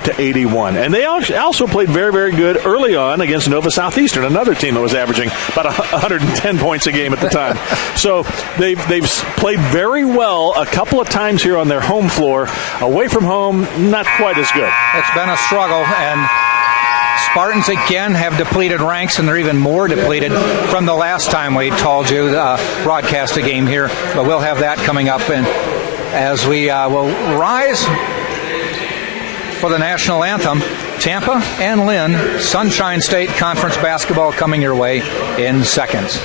to 81. And they also played very, very good early on against Nova Southeastern, another team that was averaging about 110 points a game at the time. So they've played very well a couple of times here on their home floor. Away from home, not quite as good. It's been a struggle, and Spartans again have depleted ranks, and they're even more depleted from the last time we told you broadcast a game here. But we'll have that coming up, and as we will rise for the national anthem, Tampa and Lynn, Sunshine State Conference basketball coming your way in seconds.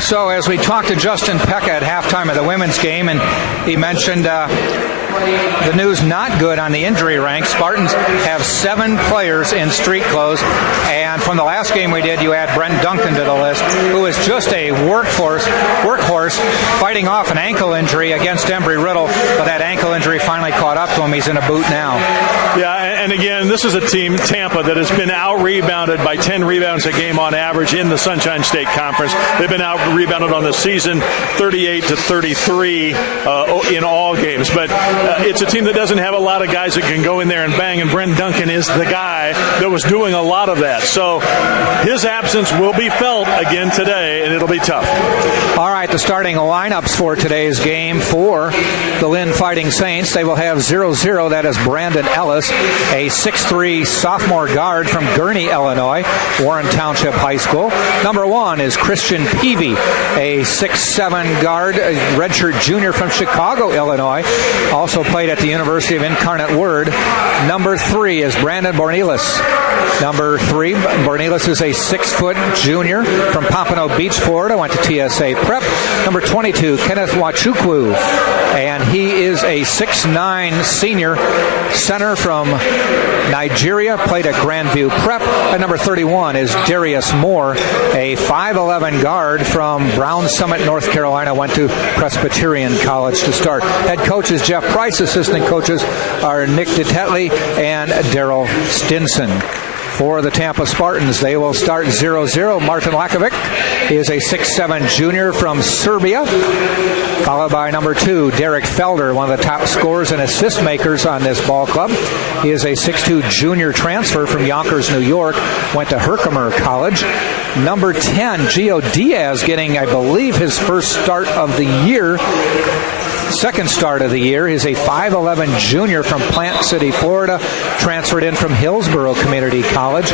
So as we talked to Justin Pekka at halftime of the women's game, and he mentioned the news not good on the injury ranks. Spartans have 7 players in street clothes, and from the last game we did, you add Brent Duncan to the list, who is just a workhorse fighting off an ankle injury against Embry-Riddle, but that ankle injury finally caught up to him. He's in a boot now. Yeah, and again, this is a team, Tampa, that has been out-rebounded by 10 rebounds a game on average in the Sunshine State Conference. They've been out-rebounded on the season 38-33 in all games, but it's a team that doesn't have a lot of guys that can go in there and bang, and Brent Duncan is the guy that was doing a lot of that. So his absence will be felt again today, and it'll be tough. All right, the starting lineups for today's game for the Lynn Fighting Saints. They will have 0-0. That is Brandon Ellis, a 6'3 sophomore guard from Gurnee, Illinois, Warren Township High School. Number 1 is Christian Peavy, a 6'7 guard, a redshirt junior from Chicago, Illinois, also played at the University of Incarnate Word. Number 3 is Brandon Bornelis. Number 3, Bornelis is a 6-foot junior from Pompano Beach, Florida, went to TSA Prep. Number 22, Kenneth Wachukwu, and he is a 6'9 senior center from Nigeria, played at Grandview Prep. And number 31 is Darius Moore, a 5'11 guard from Brown Summit, North Carolina, went to Presbyterian College to start. Head coach is Jeff Price. Assistant coaches are Nick DeTetley and Daryl Stinson. For the Tampa Spartans, they will start 0-0. Martin Lakovic is a 6'7 junior from Serbia, followed by number 2, Derek Felder, one of the top scorers and assist makers on this ball club. He is a 6'2 junior transfer from Yonkers, New York, went to Herkimer College. Number 10, Gio Diaz, getting, I believe, his first start of the year. Second start of the year. He's a 5'11 junior from Plant City, Florida, transferred in from Hillsborough Community College.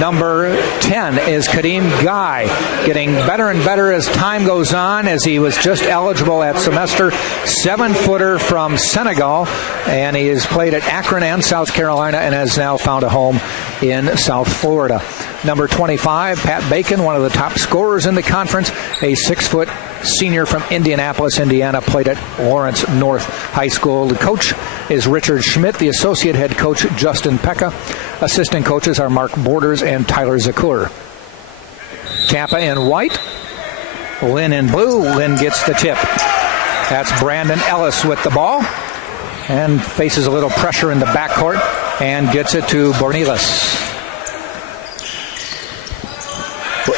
Number 10 is Kadeem Guy, getting better and better as time goes on, as he was just eligible at semester. 7-footer from Senegal, and he has played at Akron and South Carolina and has now found a home in South Florida. Number 25, Pat Bacon, one of the top scorers in the conference, a 6-foot senior from Indianapolis, Indiana, played at Lawrence North High School. The coach is Richard Schmidt, the associate head coach Justin Pekka. Assistant coaches are Mark Borders and Tyler Zakur. Tampa in white, Lynn in blue. Lynn gets the tip. That's Brandon Ellis with the ball and faces a little pressure in the backcourt and gets it to Bornelis.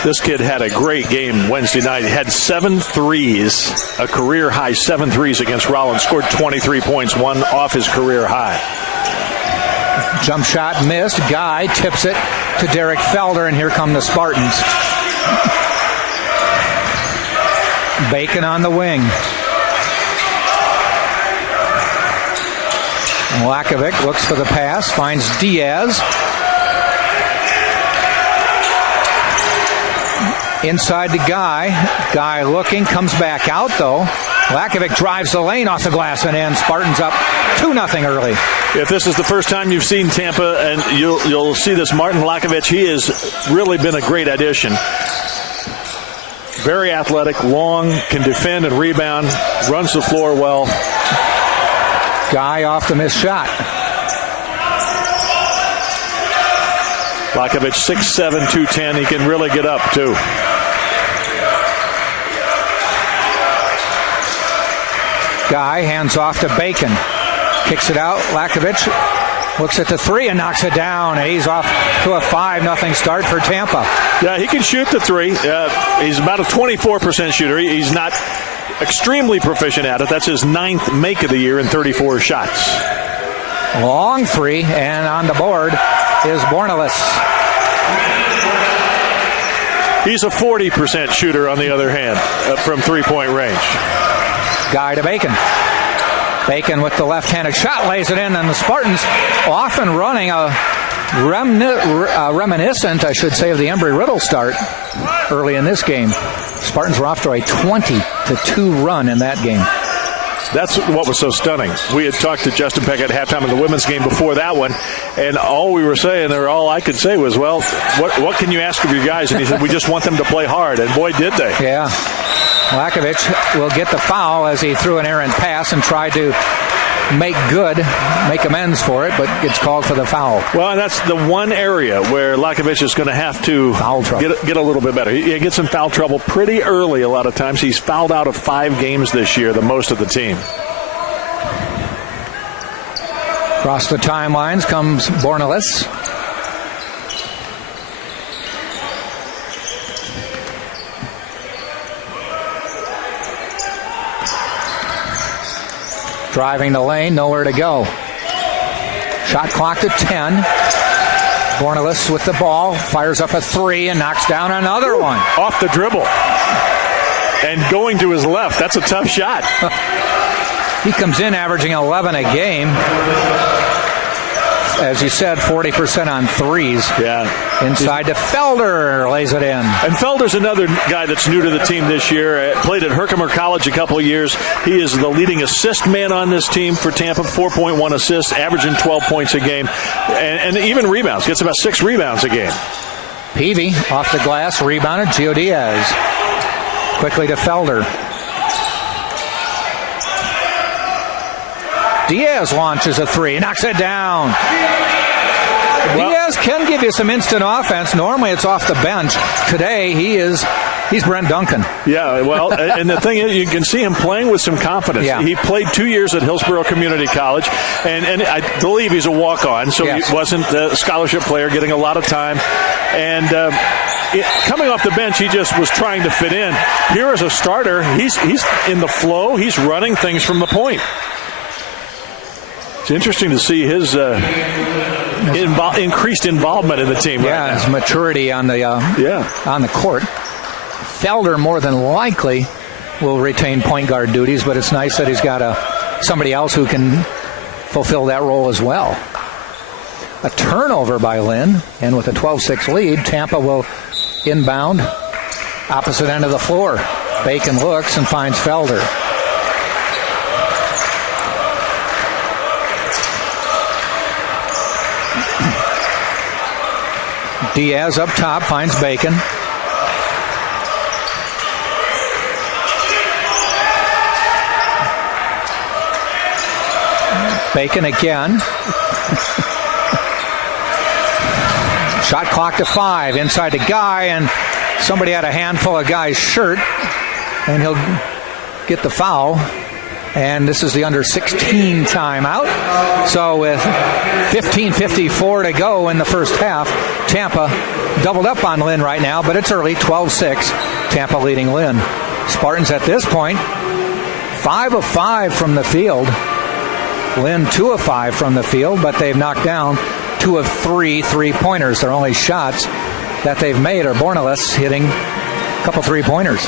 This kid had a great game Wednesday night. He had 7 threes, a career-high 7 threes against Rollins. Scored 23 points, one off his career high. Jump shot missed. Guy tips it to Derek Felder, and here come the Spartans. Bacon on the wing. Lakovic looks for the pass, finds Diaz. Inside to Guy. Guy looking, comes back out though. Lakovic drives the lane off the glass and in. Spartans up 2-0 early. If this is the first time you've seen Tampa, and you'll see this Martin Lakovic, he has really been a great addition. Very athletic, long, can defend and rebound, runs the floor well. Guy off the missed shot. Lakovic 6'7", 210. He can really get up too. Guy hands off to Bacon. Kicks it out. Lakovic looks at the three and knocks it down. And he's off to a 5-0 start for Tampa. Yeah, he can shoot the three. He's about a 24% shooter. He's not extremely proficient at it. That's his 9th make of the year in 34 shots. Long three, and on the board is Bornelis. He's a 40% shooter on the other hand from three-point range. Guy to Bacon. Bacon with the left-handed shot lays it in, and the Spartans often running a reminiscent, I should say, of the Embry-Riddle start early in this game. Spartans were off to a 20-2 run in that game. That's what was so stunning. We had talked to Justin Peck at halftime of the women's game before that one, and all we were saying, or all I could say was, well, what can you ask of your guys? And he said, we just want them to play hard, and boy, did they. Yeah. Lakovic will get the foul as he threw an errant pass and tried to make amends for it, but gets called for the foul. Well, that's the one area where Lakovic is going to have to get a little bit better. He gets in foul trouble pretty early a lot of times. He's fouled out of 5 games this year, the most of the team. Across the timelines comes Bornelis. Driving the lane, nowhere to go. Shot clocked at 10. Bornelis with the ball, fires up a 3 and knocks down another one. Off the dribble. And going to his left. That's a tough shot. He comes in averaging 11 a game. As you said, 40% on threes. Yeah. Inside to Felder, lays it in. And Felder's another guy that's new to the team this year. Played at Herkimer College a couple of years. He is the leading assist man on this team for Tampa, 4.1 assists, averaging 12 points a game. And even rebounds. Gets about 6 rebounds a game. Peavy off the glass, rebounded. Gio Diaz. Quickly to Felder. Diaz launches a 3, knocks it down. Diaz can give you some instant offense. Normally it's off the bench. Today he's Brent Duncan. Yeah, well, and the thing is, you can see him playing with some confidence. Yeah. He played 2 years at Hillsborough Community College, and I believe he's a walk-on, so yes. He wasn't a scholarship player, getting a lot of time. And coming off the bench, he just was trying to fit in. Here as a starter, he's in the flow. He's running things from the point. It's interesting to see his increased involvement in the team. Yeah, right now. his maturity on the court. Felder more than likely will retain point guard duties, but it's nice that he's got somebody else who can fulfill that role as well. A turnover by Lynn, and with a 12-6 lead, Tampa will inbound opposite end of the floor. Bacon looks and finds Felder. Diaz up top finds Bacon. Bacon again. Shot clock to 5. Inside to Guy, and somebody had a handful of Guy's shirt, and he'll get the foul. And this is the under 16 timeout. So with 15:54 to go in the first half, Tampa doubled up on Lynn right now, but it's early, 12-6. Tampa leading Lynn. Spartans at this point, 5 of 5 from the field. Lynn 2 of 5 from the field, but they've knocked down 2 of 3 3-pointers. Their only shots that they've made are Bornelis hitting a couple 3-pointers.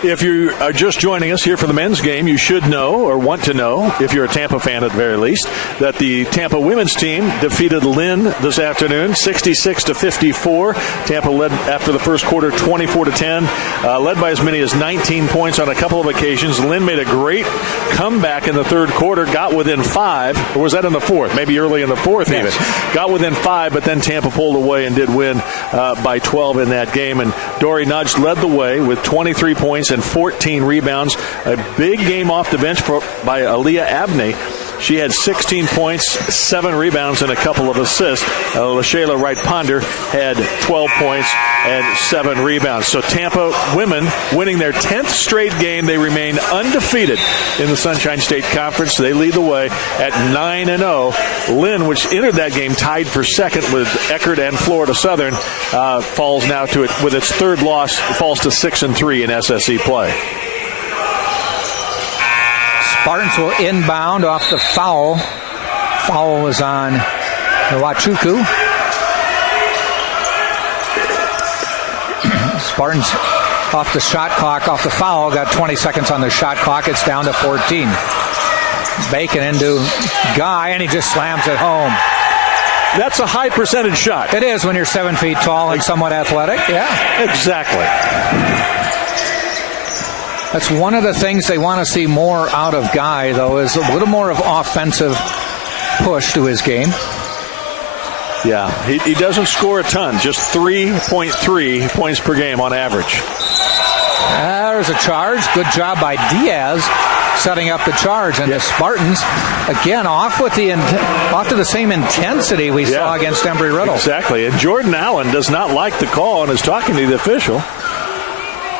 If you are just joining us here for the men's game, you should know, or want to know, if you're a Tampa fan at the very least, that the Tampa women's team defeated Lynn this afternoon, 66-54. Tampa led after the first quarter, 24-10, led by as many as 19 points on a couple of occasions. Lynn made a great comeback in the third quarter, got within 5, or was that in the fourth? Maybe early in the fourth even. Got within 5, but then Tampa pulled away and did win by 12 in that game. And Dory Nudge led the way with 23 points and 14 rebounds. A big game off the bench by Aaliyah Abney. She had 16 points, 7 rebounds, and a couple of assists. LaShayla Wright-Ponder had 12 points and 7 rebounds. So Tampa women winning their 10th straight game. They remain undefeated in the Sunshine State Conference. They lead the way at 9-0. Lynn, which entered that game tied for second with Eckerd and Florida Southern, falls now to it with its third loss, falls to 6-3 in SSE play. Spartans will inbound off the foul. Foul was on Wachuku. Spartans off the shot clock, off the foul, got 20 seconds on the shot clock. It's down to 14. Bacon into Guy, and he just slams it home. That's a high percentage shot. It is when you're 7 feet tall and somewhat athletic. Yeah, exactly. That's one of the things they want to see more out of Guy, though, is a little more of offensive push to his game. Yeah, he doesn't score a ton, just 3.3 points per game on average. There's a charge. Good job by Diaz setting up the charge. And the Spartans, again, off to the same intensity we saw against Embry-Riddle. Exactly. And Jordan Allen does not like the call and is talking to the official,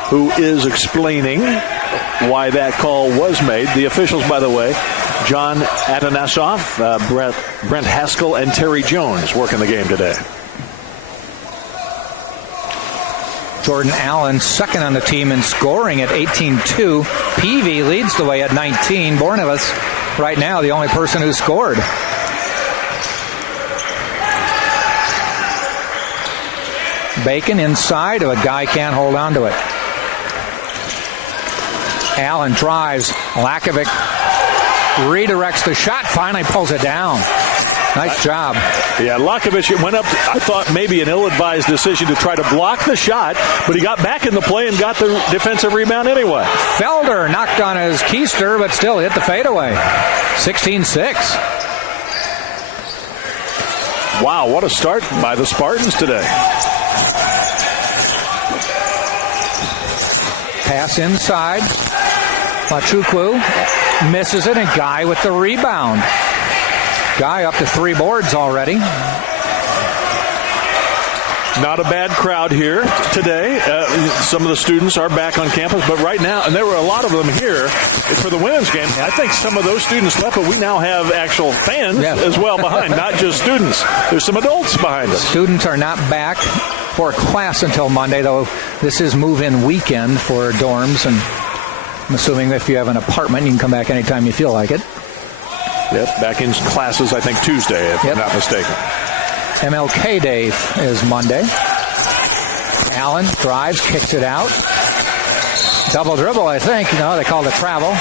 who is explaining why that call was made. The officials, by the way, John Atanasoff, Brent Haskell, and Terry Jones working the game today. Jordan Allen, second on the team in scoring at 18-2. Peavy leads the way at 19. Bornelis, right now, the only person who scored. Bacon inside, but Guy can't hold on to it. Allen drives. Lakovic redirects the shot, finally pulls it down. Nice job. Yeah, Lakovic went up, I thought maybe an ill-advised decision to try to block the shot, but he got back in the play and got the defensive rebound anyway. Felder knocked on his keister, but still hit the fadeaway. 16-6. Wow, what a start by the Spartans today. Pass inside. Machukwu misses it, and Guy with the rebound. Guy up to 3 boards already. Not a bad crowd here today. Some of the students are back on campus, but right now, and there were a lot of them here for the women's game. I think some of those students left, but we now have actual fans as well behind, not just students. There's some adults behind us. Students are not back for class until Monday, though this is move-in weekend for dorms, and I'm assuming if you have an apartment, you can come back anytime you feel like it. Yep, back in classes, I think, Tuesday, if I'm not mistaken. MLK Day is Monday. Allen drives, kicks it out. Double dribble, I think. No, they called it travel.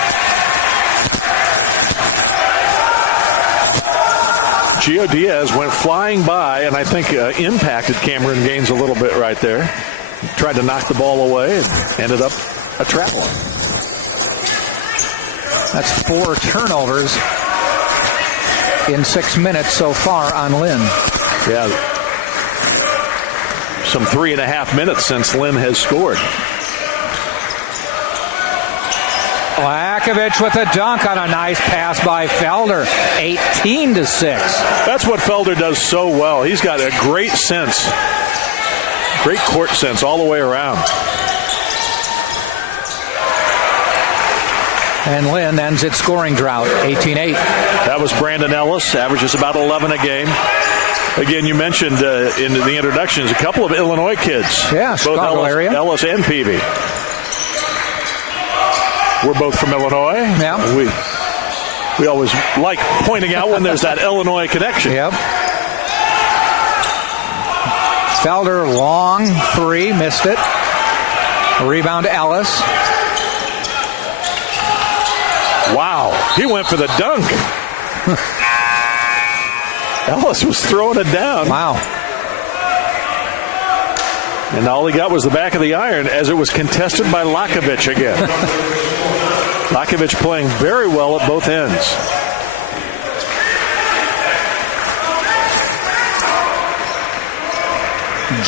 Gio Diaz went flying by and I think impacted Cameron Gaines a little bit right there. Tried to knock the ball away and ended up a travel. That's 4 turnovers in 6 minutes so far on Lynn. Yeah. Some 3.5 minutes since Lynn has scored. Lakovic with a dunk on a nice pass by Felder. 18-6. That's what Felder does so well. He's got a great sense. Great court sense all the way around. And Lynn ends its scoring drought, 18-8. That was Brandon Ellis, averages about 11 a game. Again, you mentioned in the introductions a couple of Illinois kids. Yeah, both Ellis and Peavy. We're both from Illinois. Yeah. We always like pointing out when there's that Illinois connection. Yep. Felder, long three, missed it. Rebound to Ellis. Wow, he went for the dunk. Ellis was throwing it down. Wow. And all he got was the back of the iron as it was contested by Lakovic again. Lakovic playing very well at both ends.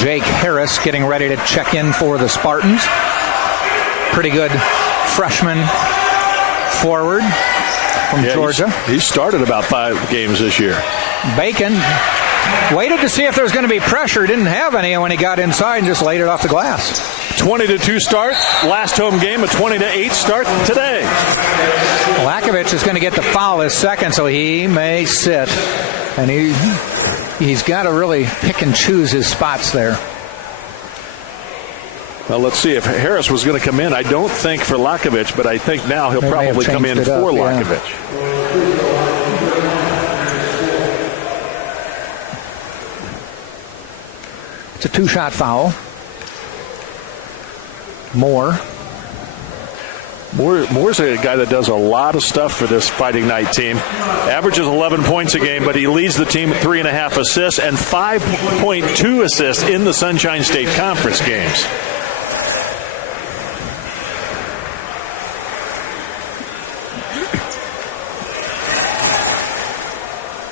Jake Harris getting ready to check in for the Spartans. Pretty good freshman forward from Georgia. He started about 5 games this year. Bacon waited to see if there was going to be pressure. Didn't have any, and when he got inside and just laid it off the glass. 20-2 start. Last home game, a 20-8 start today. Lakovic is going to get the foul his second, so he may sit. And he's got to really pick and choose his spots there. Well, let's see if Harris was going to come in. I don't think for Lakovic, but I think now he'll probably come in for Lakovic. It's a 2-shot foul. Moore's a guy that does a lot of stuff for this Fighting Night team. Averages 11 points a game, but he leads the team at 3.5 assists and 5.2 assists in the Sunshine State Conference games.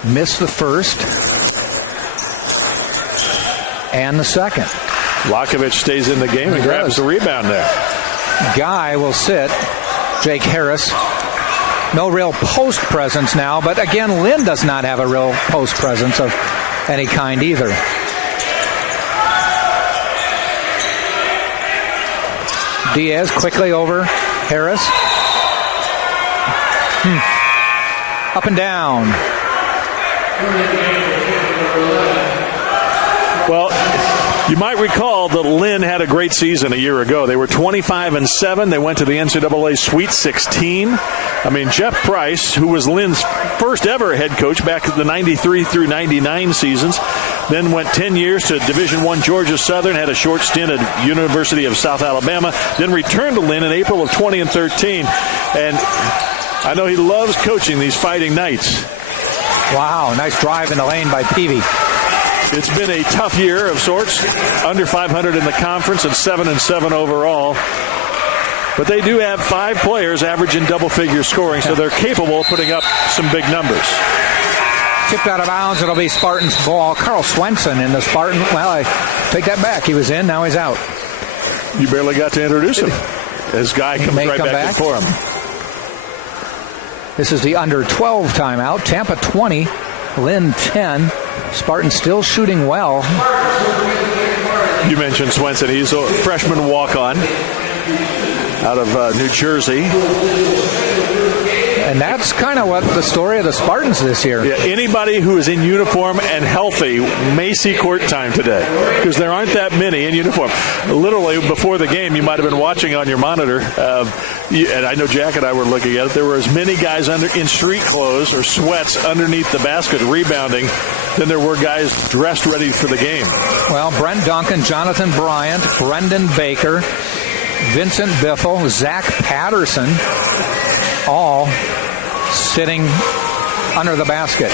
Missed the first and the second. Lakovic stays in the game and grabs the rebound there. Guy will sit. Jake Harris. No real post presence now, but again, Lynn does not have a real post presence of any kind either. Diaz quickly over Harris. Up and down. Well, you might recall that Lynn had a great season a year ago. They were 25-7. They went to the NCAA Sweet 16. I mean, Jeff Price, who was Lynn's first ever head coach back in the 93 through 99 seasons, then went 10 years to Division I Georgia Southern, had a short stint at University of South Alabama, then returned to Lynn in April of 2013. And I know he loves coaching these Fighting Nights. Wow, nice drive in the lane by Peavy. It's been a tough year of sorts, under 500 in the conference and 7-7 overall. But they do have 5 players averaging double-figure scoring, so they're capable of putting up some big numbers. Tipped out of bounds, it'll be Spartans ball. Carl Swenson in the Spartan. Well, I take that back. He was in, now he's out. You barely got to introduce him. This guy comes right back in for him. This is the under 12 timeout. Tampa 20, Lynn 10. Spartans still shooting well. You mentioned Swenson. He's a freshman walk-on out of New Jersey. And that's kind of what the story of the Spartans this year. Yeah, anybody who is in uniform and healthy may see court time today because there aren't that many in uniform. Literally, before the game, you might have been watching on your monitor, and I know Jack and I were looking at it, there were as many guys in street clothes or sweats underneath the basket rebounding than there were guys dressed ready for the game. Well, Brent Duncan, Jonathan Bryant, Brendan Baker, Vincent Biffle, Zach Patterson, all sitting under the basket.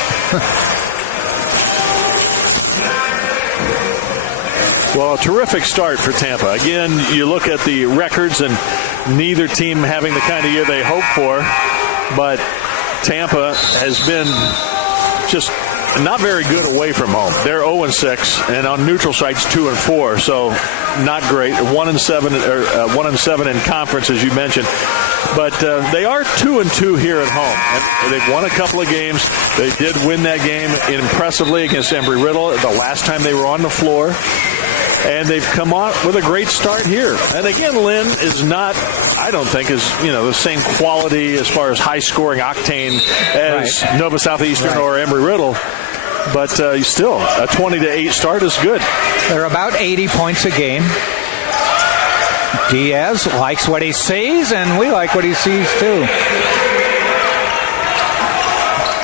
Well, a terrific start for Tampa. Again, you look at the records and neither team having the kind of year they hoped for, but Tampa has been just not very good away from home. They're 0-6, and on neutral sites 2-4, so not great. 1-7 in conference, as you mentioned. But they are 2-2 here at home. And they've won a couple of games. They did win that game impressively against Embry-Riddle the last time they were on the floor. And they've come on with a great start here. And again, Lynn is not, I don't think, is the same quality as far as high-scoring octane as Nova Southeastern or Embry-Riddle. but still, a 20-8 start is good. They're about 80 points a game. Diaz likes what he sees, and we like what he sees, too.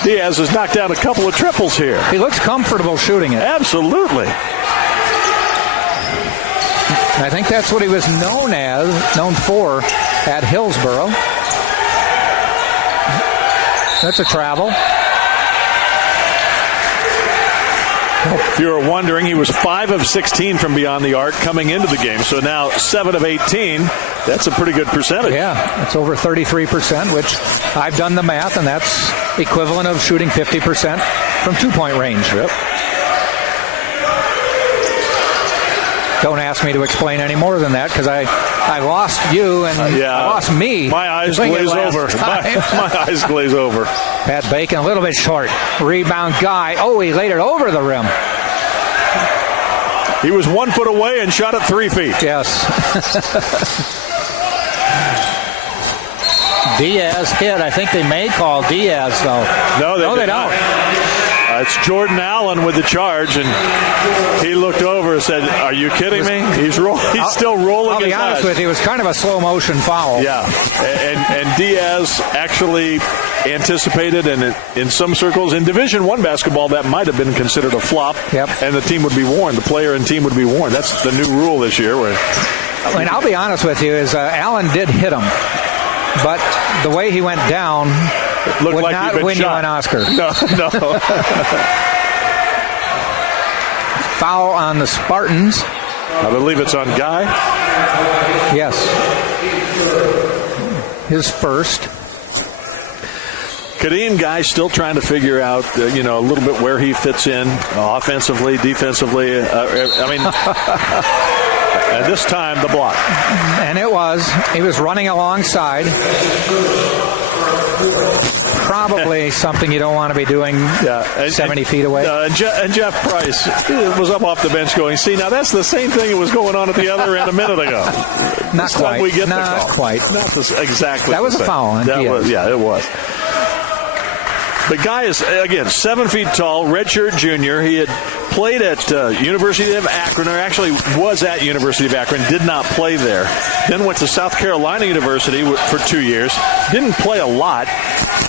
Diaz has knocked down a couple of triples here. He looks comfortable shooting it. Absolutely. I think that's what he was known for at Hillsborough. That's a travel. If you were wondering, he was 5 of 16 from beyond the arc coming into the game. So now 7 of 18. That's a pretty good percentage. Yeah, it's over 33%, which I've done the math, and that's equivalent of shooting 50% from two-point range. Yep. Don't ask me to explain any more than that, because I lost you and I lost me. My eyes glaze over. My eyes glaze over. Pat Bacon a little bit short. Rebound Guy. Oh, he laid it over the rim. He was 1 foot away and shot it 3 feet. Yes. Diaz hit. I think they may call Diaz, though. No, they don't. It's Jordan Allen with the charge, and he looked over and said, "Are you kidding me?" He's still rolling. I'll be honest with you, it was kind of a slow motion foul. Yeah, and Diaz actually anticipated, and in some circles in Division I basketball, that might have been considered a flop. Yep. And the team would be warned. The player and team would be warned. That's the new rule this year. I'll be honest with you, is Allen did hit him, but the way he went down. Would like not win shot. You an Oscar. No. Foul on the Spartans. I believe it's on Guy. Yes. His first. Kadeem Guy still trying to figure out, a little bit where he fits in offensively, defensively. And this time, the block. And he was running alongside. Probably something you don't want to be doing 70 feet away. And Jeff Price was up off the bench going, see, now that's the same thing that was going on at the other end a minute ago. Not quite. We get Not quite. Not exactly. That was a foul on Diaz. It was. The guy is, again, 7 feet tall, redshirt junior. He had played at University of Akron, or actually was at University of Akron, did not play there. Then went to South Carolina University for 2 years. Didn't play a lot.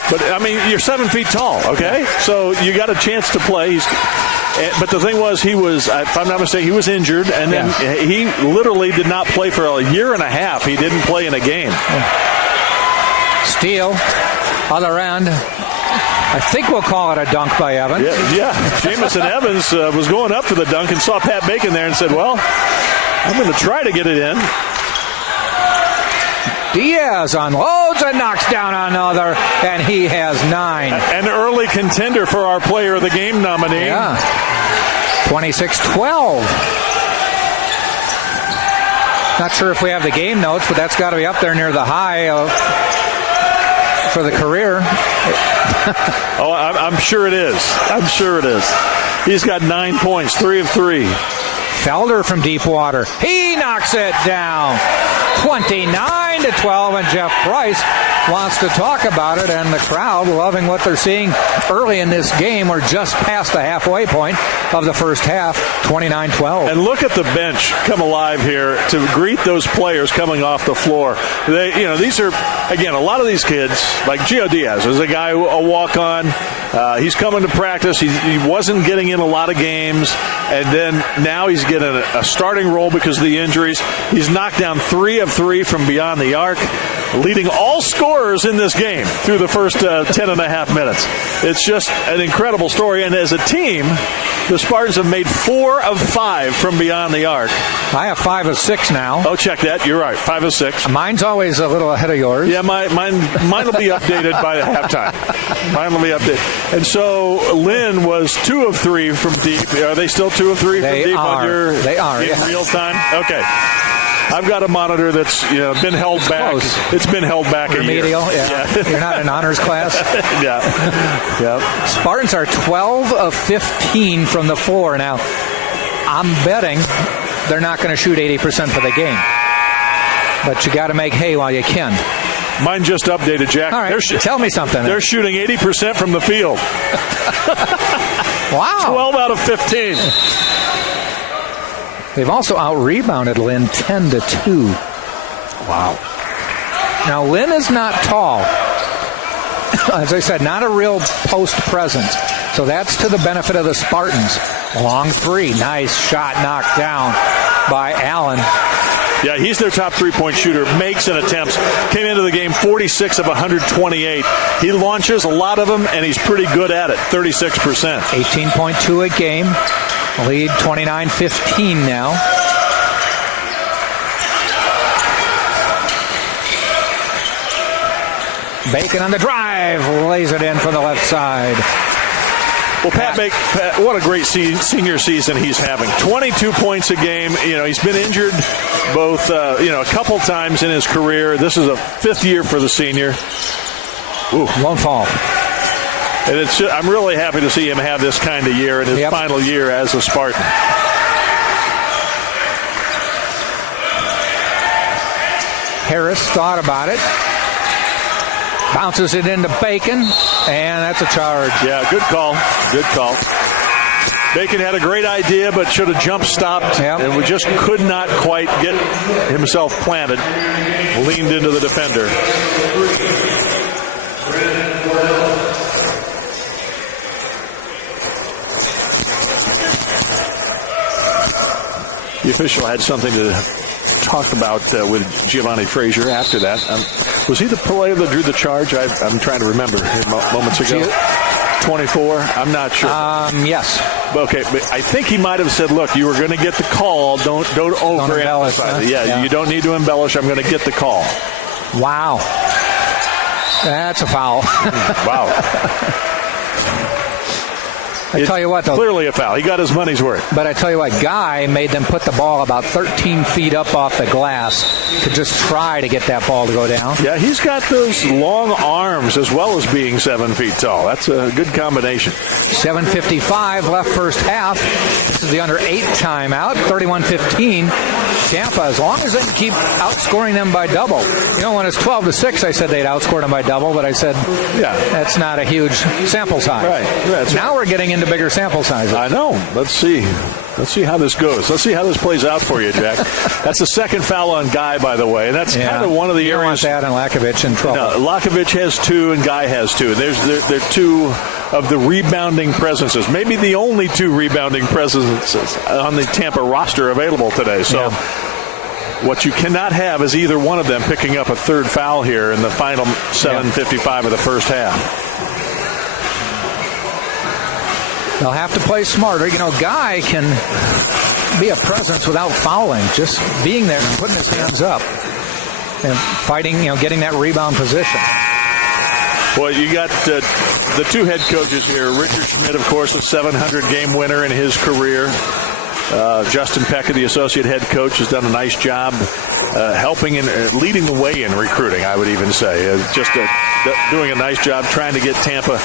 But, you're 7 feet tall, okay? So you got a chance to play. But the thing was, he was, if I'm not mistaken, he was injured, and then he literally did not play for a year and a half. He didn't play in a game. Steal, other end. I think we'll call it a dunk by Evans. Yeah. Jamison Evans was going up for the dunk and saw Pat Bacon there and said, well, I'm going to try to get it in. Diaz unloads and knocks down another, and he has 9. An early contender for our player of the game nominee. Yeah. 26-12. Not sure if we have the game notes, but that's got to be up there near the high for the career. I'm sure it is. He's got 9 points, 3 of 3. Felder from deep water. He knocks it down. 29-12, and Jeff Price wants to talk about it, and the crowd loving what they're seeing early in this game. We're just past the halfway point of the first half, 29-12. And look at the bench come alive here to greet those players coming off the floor. These are, again, a lot of these kids, like Gio Diaz is a guy, a walk-on. He's coming to practice. He wasn't getting in a lot of games, and then now he's getting a starting role because of the injuries. He's knocked down 3 of 3 from beyond the arc, leading all scorers in this game through the first 10 and a half minutes. It's just an incredible story. And as a team, the Spartans have made 4 of 5 from beyond the arc. I have 5 of 6 now. Oh, check that. You're right. 5 of 6. Mine's always a little ahead of yours. Yeah, mine will be updated by halftime. Mine will be updated. And so Lynn was 2 of 3 from deep. Are they still 2 of 3 from deep? They are. In real time? Okay. I've got a monitor that's been held back. Close. It's been held back Remedial, a year. Yeah. You're not in honors class. Yeah. Spartans are 12 of 15 from the floor. Now, I'm betting they're not going to shoot 80% for the game. But you got to make hay while you can. Mine just updated, Jack. All right, tell me something. They're shooting 80% from the field. Wow. 12 out of 15. They've also out-rebounded Lynn 10-2. Wow. Now, Lynn is not tall. As I said, not a real post presence. So that's to the benefit of the Spartans. Long three. Nice shot knocked down by Allen. Yeah, he's their top three-point shooter, makes an attempt. Came into the game 46 of 128. He launches a lot of them, and he's pretty good at it, 36%. 18.2 a game. Lead 29-15 now. Bacon on the drive. Lays it in from the left side. Well, Pat, what a great senior season he's having. 22 points a game. You know, he's been injured both, a couple times in his career. This is a fifth year for the senior. Ooh, won't fall. And I'm really happy to see him have this kind of year in his final year as a Spartan. Harris thought about it. Bounces it into Bacon, and that's a charge. Yeah, good call. Good call. Bacon had a great idea, but should have jump stopped, and we just could not quite get himself planted. Leaned into the defender. The official had something to talk about with Giovanni Frazier after that. Was he the player that drew the charge? I'm trying to remember moments ago. 24? I'm not sure. Yes. Okay, but I think he might have said, look, you were going to get the call. Don't overemphasize it. Yeah, you don't need to embellish. I'm going to get the call. Wow. That's a foul. Wow. I tell you what, though. Clearly a foul. He got his money's worth. But I tell you what, Guy made them put the ball about 13 feet up off the glass to just try to get that ball to go down. Yeah, he's got those long arms as well as being 7 feet tall. That's a good combination. 7:55 left first half. This is the under 8 timeout. 31-15. Tampa, as long as they can keep outscoring them by double. You know, when it's 12-6, I said they'd outscore them by double, but I said, that's not a huge sample size. Right. Now we're getting into bigger sample sizes. I know. Let's see how this goes. Let's see how this plays out for you, Jack. That's the second foul on Guy, by the way. And that's kind of one of the you areas. Don't want that and Lakovic in trouble. No, Lakovic has 2 and Guy has 2. They're 2 of the rebounding presences. Maybe the only 2 rebounding presences on the Tampa roster available today. So what you cannot have is either one of them picking up a third foul here in the final 7:55 of the first half. They'll have to play smarter. You know, Guy can be a presence without fouling, just being there and putting his hands up and fighting, getting that rebound position. Well, you got the 2 head coaches here. Richard Schmidt, of course, a 700-game winner in his career. Justin Pecka, the associate head coach, has done a nice job helping and leading the way in recruiting, I would even say. Doing a nice job trying to get Tampa.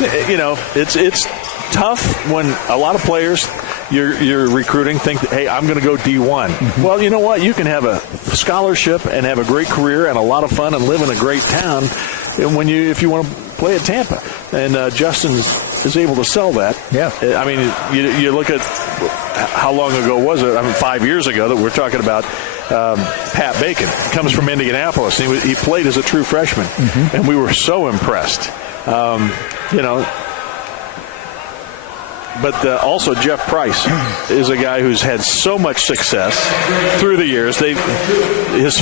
It's tough when a lot of players you're recruiting think, hey, I'm going to go D1. Mm-hmm. Well, you know what? You can have a scholarship and have a great career and a lot of fun and live in a great town if you want to play at Tampa. And Justin is able to sell that. Yeah. I mean, you look at how long ago was it? 5 years ago that we're talking about. Pat Bacon comes from Indianapolis. He played as a true freshman, and we were so impressed. But also Jeff Price is a guy who's had so much success through the years. In his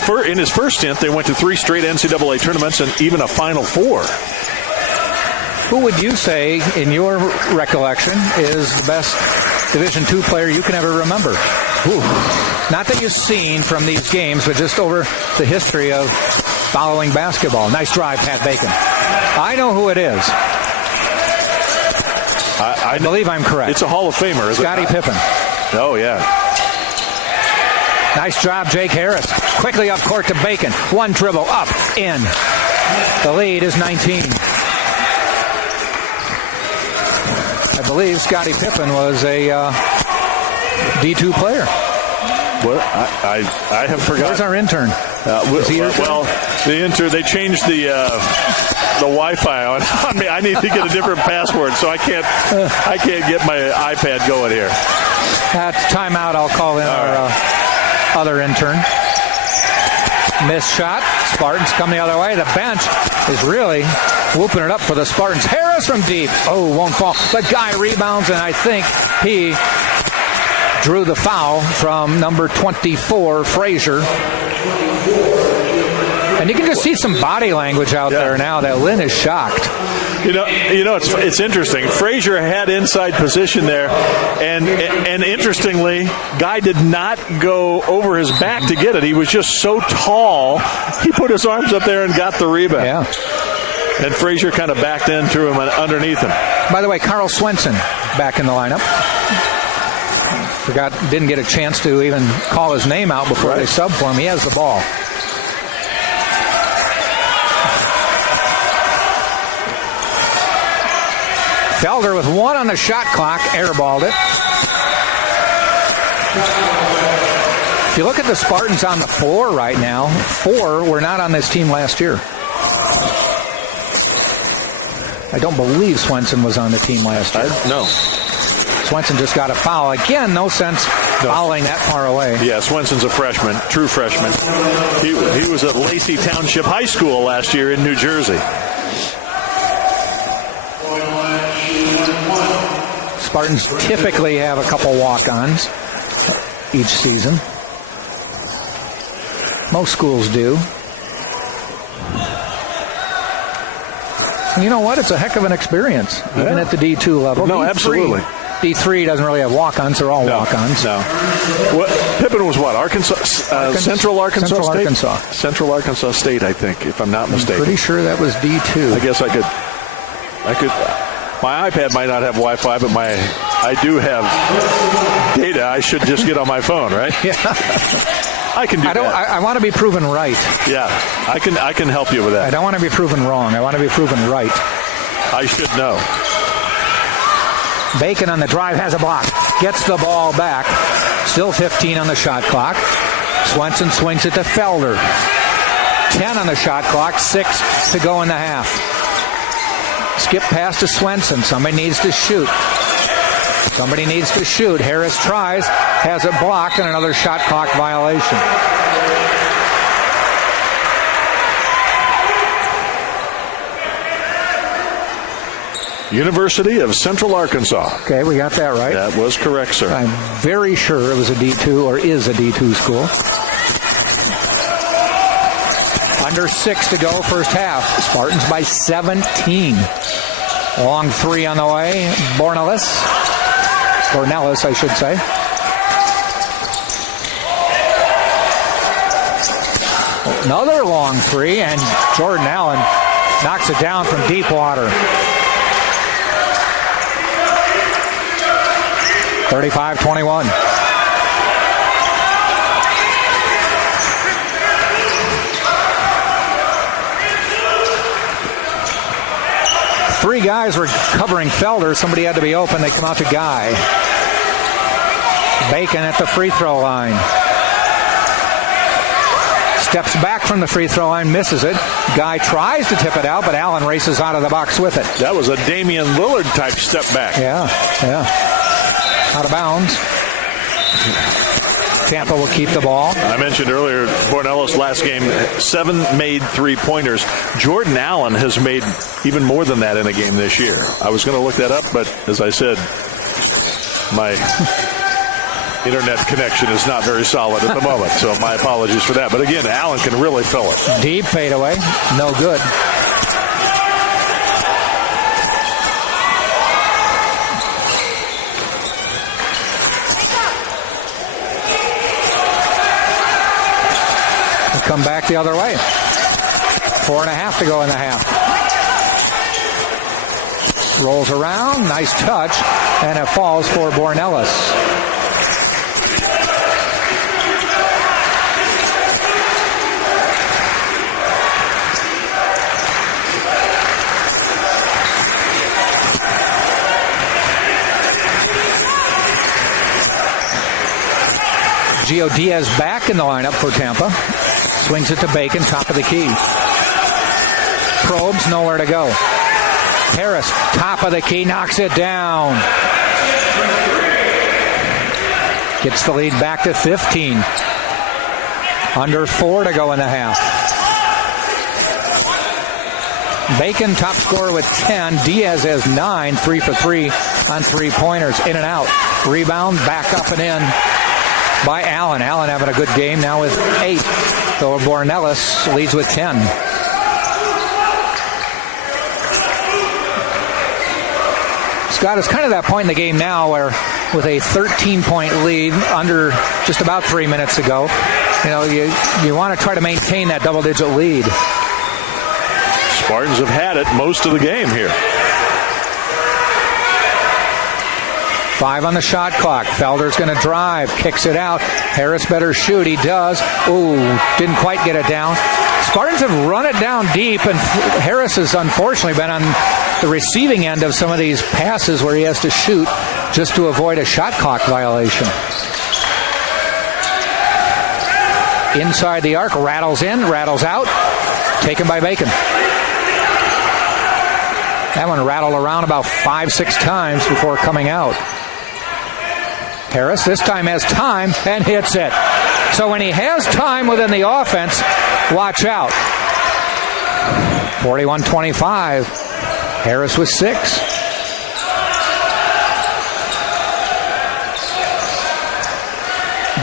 first stint, they went to 3 straight NCAA tournaments and even a Final Four. Who would you say, in your recollection, is the best Division II player you can ever remember? Ooh. Not that you've seen from these games, but just over the history of following basketball. Nice drive, Pat Bacon. I know who it is. I believe I'm correct. It's a Hall of Famer, isn't it? Scottie Pippen. Oh, yeah. Nice job, Jake Harris. Quickly up court to Bacon. 1 dribble, up, in. The lead is 19. I believe Scottie Pippen was a D2 player. What? I have forgotten. Where's our intern? They changed the Wi-Fi on me. I need to get a different password, so I can't get my iPad going here. Timeout. I'll call in our other intern. Missed shot. Spartans come the other way. The bench is really whooping it up for the Spartans. Harris from deep. Oh, won't fall. The guy rebounds, and I think he drew the foul from number 24, Frazier. And you can just see some body language out there now that Lynn is shocked. You know, it's interesting. Frazier had inside position there, and interestingly, guy did not go over his back to get it. He was just so tall, he put his arms up there and got the rebound. Yeah. And Frazier kind of backed in, threw him underneath him. By the way, Carl Swenson back in the lineup. Didn't get a chance to even call his name out before they subbed for him. He has the ball. Felder with 1 on the shot clock, airballed it. If you look at the Spartans on the floor right now, 4 were not on this team last year. I don't believe Swenson was on the team last year. No. Swenson just got a foul. Again, no sense fouling that far away. Yeah, Swenson's a freshman, true freshman. He was at Lacey Township High School last year in New Jersey. Spartans typically have a couple walk-ons each season. Most schools do. You know what? It's a heck of an experience, even at the D2 level. No, D3, absolutely. D3 doesn't really have walk-ons. They're all walk-ons. No. Pippen was what? Central Arkansas Central State? Arkansas. Central Arkansas State, I think, if I'm not mistaken. Pretty sure that was D2. I guess I could. My iPad might not have Wi-Fi, but I do have data. I should just get on my phone, right? Yeah. I can do that. I want to be proven right. Yeah, I can help you with that. I don't want to be proven wrong. I want to be proven right. I should know. Bacon on the drive, has a block. Gets the ball back. Still 15 on the shot clock. Swenson swings it to Felder. 10 on the shot clock. 6 to go in the half. Skip pass to Swenson. Somebody needs to shoot. Harris tries, has it blocked, and another shot clock violation. University of Central Arkansas. Okay, we got that right. That was correct, sir. I'm very sure it was a D2 or is a D2 school. Under 6 to go, first half. Spartans by 17. Long 3 on the way. Bornellis, I should say. Another long 3, and Jordan Allen knocks it down from deep water. 35-21. Three guys were covering Felder. Somebody had to be open. They come out to Guy. Bacon at the free throw line. Steps back from the free throw line, misses it. Guy tries to tip it out, but Allen races out of the box with it. That was a Damian Lillard type step back. Yeah. Out of bounds. Tampa will keep the ball. I mentioned earlier, Bornellis last game, 7 made 3-pointers. Jordan Allen has made even more than that in a game this year. I was going to look that up, but as I said, my internet connection is not very solid at the moment, so my apologies for that. But again, Allen can really fill it. Deep fadeaway, no good. Come back the other way. 4.5 to go in the half. Rolls around, nice touch, and it falls for Bornellis. Gio Diaz back in the lineup for Tampa. Swings it to Bacon, top of the key. Probes, nowhere to go. Harris, top of the key, knocks it down. Gets the lead back to 15. Under 4 to go in the half. Bacon, top scorer with 10. Diaz has 9, 3 for 3 on three-pointers. In and out. Rebound, back up and in by Allen. Allen having a good game now with 8. So Ellis leads with 10. Scott, it's kind of that point in the game now where with a 13-point lead under just about 3 minutes to go, you want to try to maintain that double-digit lead. Spartans have had it most of the game here. 5 on the shot clock. Felder's going to drive, kicks it out. Harris better shoot. He does. Ooh, didn't quite get it down. Spartans have run it down deep, and Harris has unfortunately been on the receiving end of some of these passes where he has to shoot just to avoid a shot clock violation. Inside the arc, rattles in, rattles out. Taken by Bacon. That one rattled around about 5-6 times before coming out. Harris this time has time and hits it. So when he has time within the offense, watch out. 41-25. Harris with 6.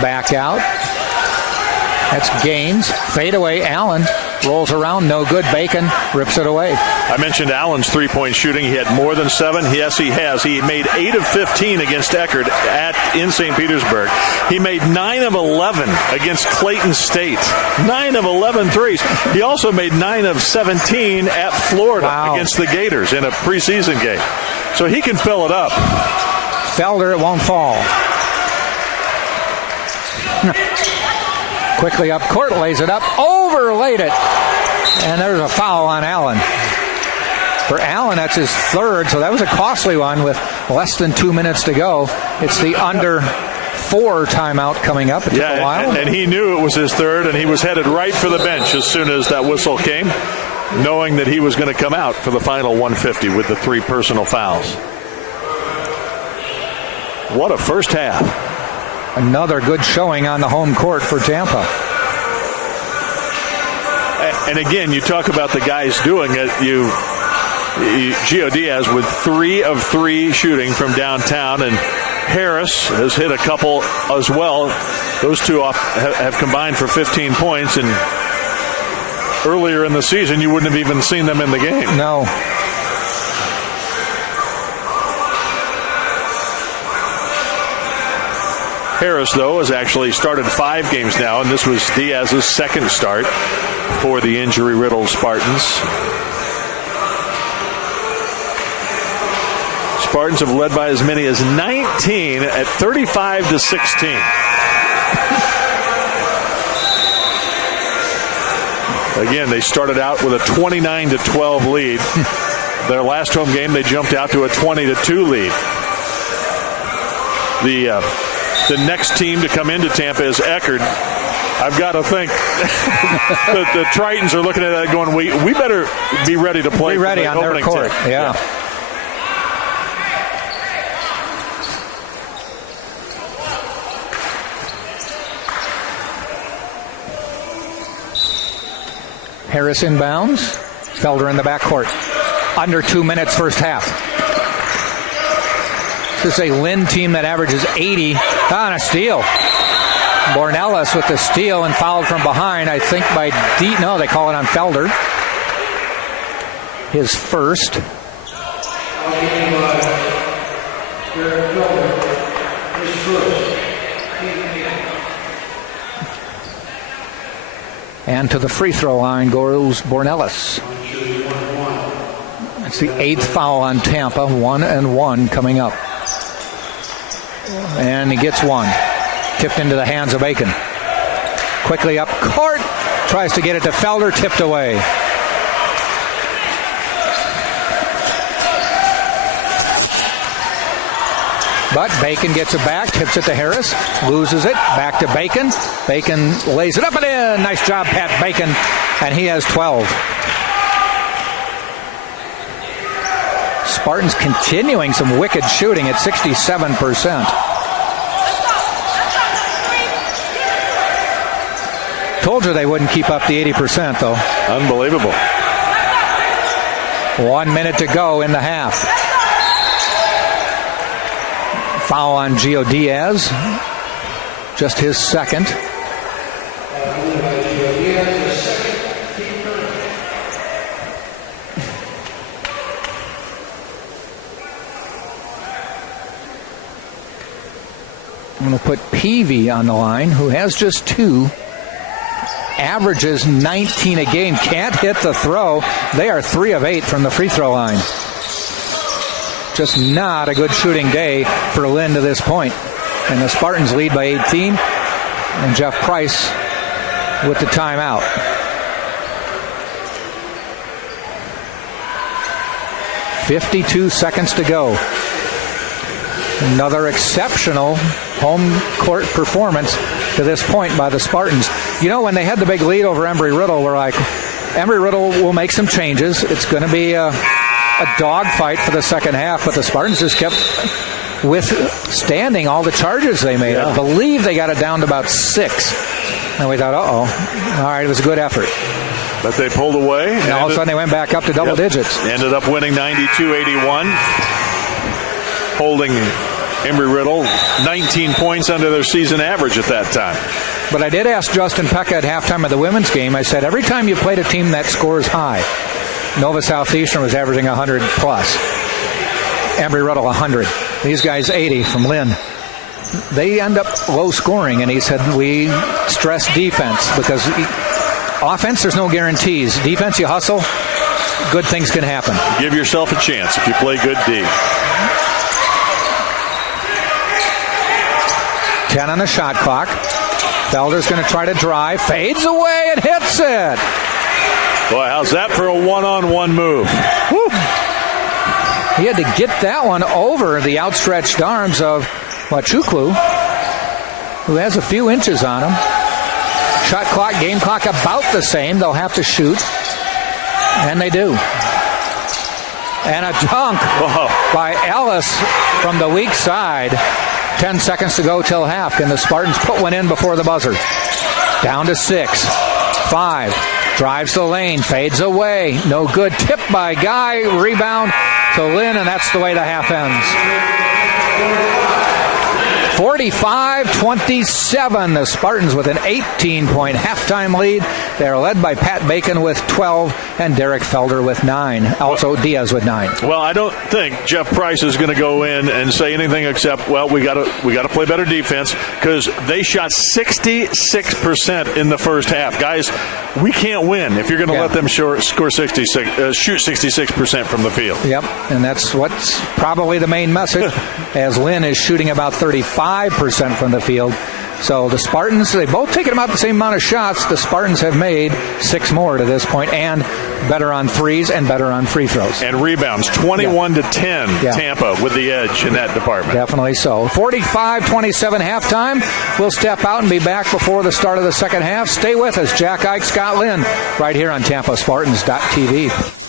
Back out. That's Gaines. Fadeaway. Allen rolls around. No good. Bacon rips it away. I mentioned Allen's three-point shooting. He had more than 7. Yes, he has. He made 8 of 15 against Eckerd in St. Petersburg. He made 9 of 11 against Clayton State. 9 of 11 threes. He also made 9 of 17 at Florida against the Gators in a preseason game. So he can fill it up. Felder, it won't fall. Quickly up court, lays it up, overlaid it. And there's a foul on Allen. For Allen, that's his 3rd, so that was a costly one with less than 2 minutes to go. It's the under 4 timeout coming up. It took a while. And he knew it was his 3rd, and he was headed right for the bench as soon as that whistle came, knowing that he was going to come out for the final 150 with the 3 personal fouls. What a first half. Another good showing on the home court for Tampa. And again, you talk about the guys doing it. Gio Diaz with 3 of 3 shooting from downtown, and Harris has hit a couple as well. Those two have combined for 15 points, and earlier in the season, you wouldn't have even seen them in the game. No. Harris, though, has actually started 5 games now, and this was Diaz's 2nd start for the injury-riddled Spartans. Spartans have led by as many as 19 at 35-16. Again, they started out with a 29-12 lead. Their last home game, they jumped out to a 20-2 lead. The next team to come into Tampa is Eckerd. I've got to think that the Tritons are looking at that going, we better be ready to play. Be ready on their court. Yeah. Harris inbounds. Felder in the backcourt. Under 2 minutes first half. This is a Lynn team that averages 80 on a steal. Ellis with the steal and fouled from behind, I think by no, they call it on Felder. His first. And to the free throw line goes Ellis. That's the 8th foul on Tampa, 1-1 coming up. And he gets one. Tipped into the hands of Bacon. Quickly up court. Tries to get it to Felder. Tipped away. But Bacon gets it back, tips it to Harris, loses it, back to Bacon. Bacon lays it up and in. Nice job, Pat Bacon, and he has 12. Spartans continuing some wicked shooting at 67%. Told you they wouldn't keep up the 80%, though. Unbelievable. 1 minute to go in the half. Foul on Gio Diaz. Just his second. I'm going to put Peavy on the line, who has just 2. Averages 19 a game. Can't hit the throw. They are 3 of 8 from the free throw line. Just not a good shooting day for Lynn to this point. And the Spartans lead by 18. And Jeff Price with the timeout. .52 seconds to go. Another exceptional home court performance to this point by the Spartans. You know, when they had the big lead over Embry-Riddle, we're like, Embry-Riddle will make some changes. It's going to be a dogfight for the second half, but the Spartans just kept withstanding all the charges they made. Yeah. I believe they got it down to about 6. And we thought, all right, it was a good effort. But they pulled away. And all of a sudden they went back up to double digits. Ended up winning 92-81. Holding Embry-Riddle 19 points under their season average at that time. But I did ask Justin Pekka at halftime of the women's game, I said, every time you played a team that scores high, Nova Southeastern was averaging 100 plus. Embry-Riddle 100. These guys 80 from Lynn. They end up low scoring, and he said we stress defense because offense, there's no guarantees. Defense, you hustle, good things can happen. Give yourself a chance if you play good D. 10 on the shot clock. Felder's going to try to drive, fades away and hits it. Boy, how's that for a one-on-one move? Woo. He had to get that one over the outstretched arms of Wachukwu, who has a few inches on him. Shot clock, game clock about the same. They'll have to shoot. And they do. And a dunk by Ellis from the weak side. 10 seconds to go till half. Can the Spartans put one in before the buzzer? Down to 6. 5. Drives the lane. Fades away. No good. Tip by Guy. Rebound to Lynn, and that's the way the half ends. 45-27. The Spartans with an 18-point halftime lead. They're led by Pat Bacon with 12 and Derek Felder with 9. Also Diaz with 9. Well, I don't think Jeff Price is going to go in and say anything except, well, we got to play better defense, because they shot 66% in the first half. Guys, we can't win if you're going to let them shoot 66% from the field. Yep, and that's what's probably the main message, as Lynn is shooting about 35% from the field. So the Spartans, they've both taken about the same amount of shots. The Spartans have made 6 more to this point, and better on threes and better on free throws. And rebounds, 21-10, Tampa with the edge in that department. Definitely so. 45-27 halftime. We'll step out and be back before the start of the second half. Stay with us. Jack Ike, Scott Lynn, right here on TampaSpartans.tv.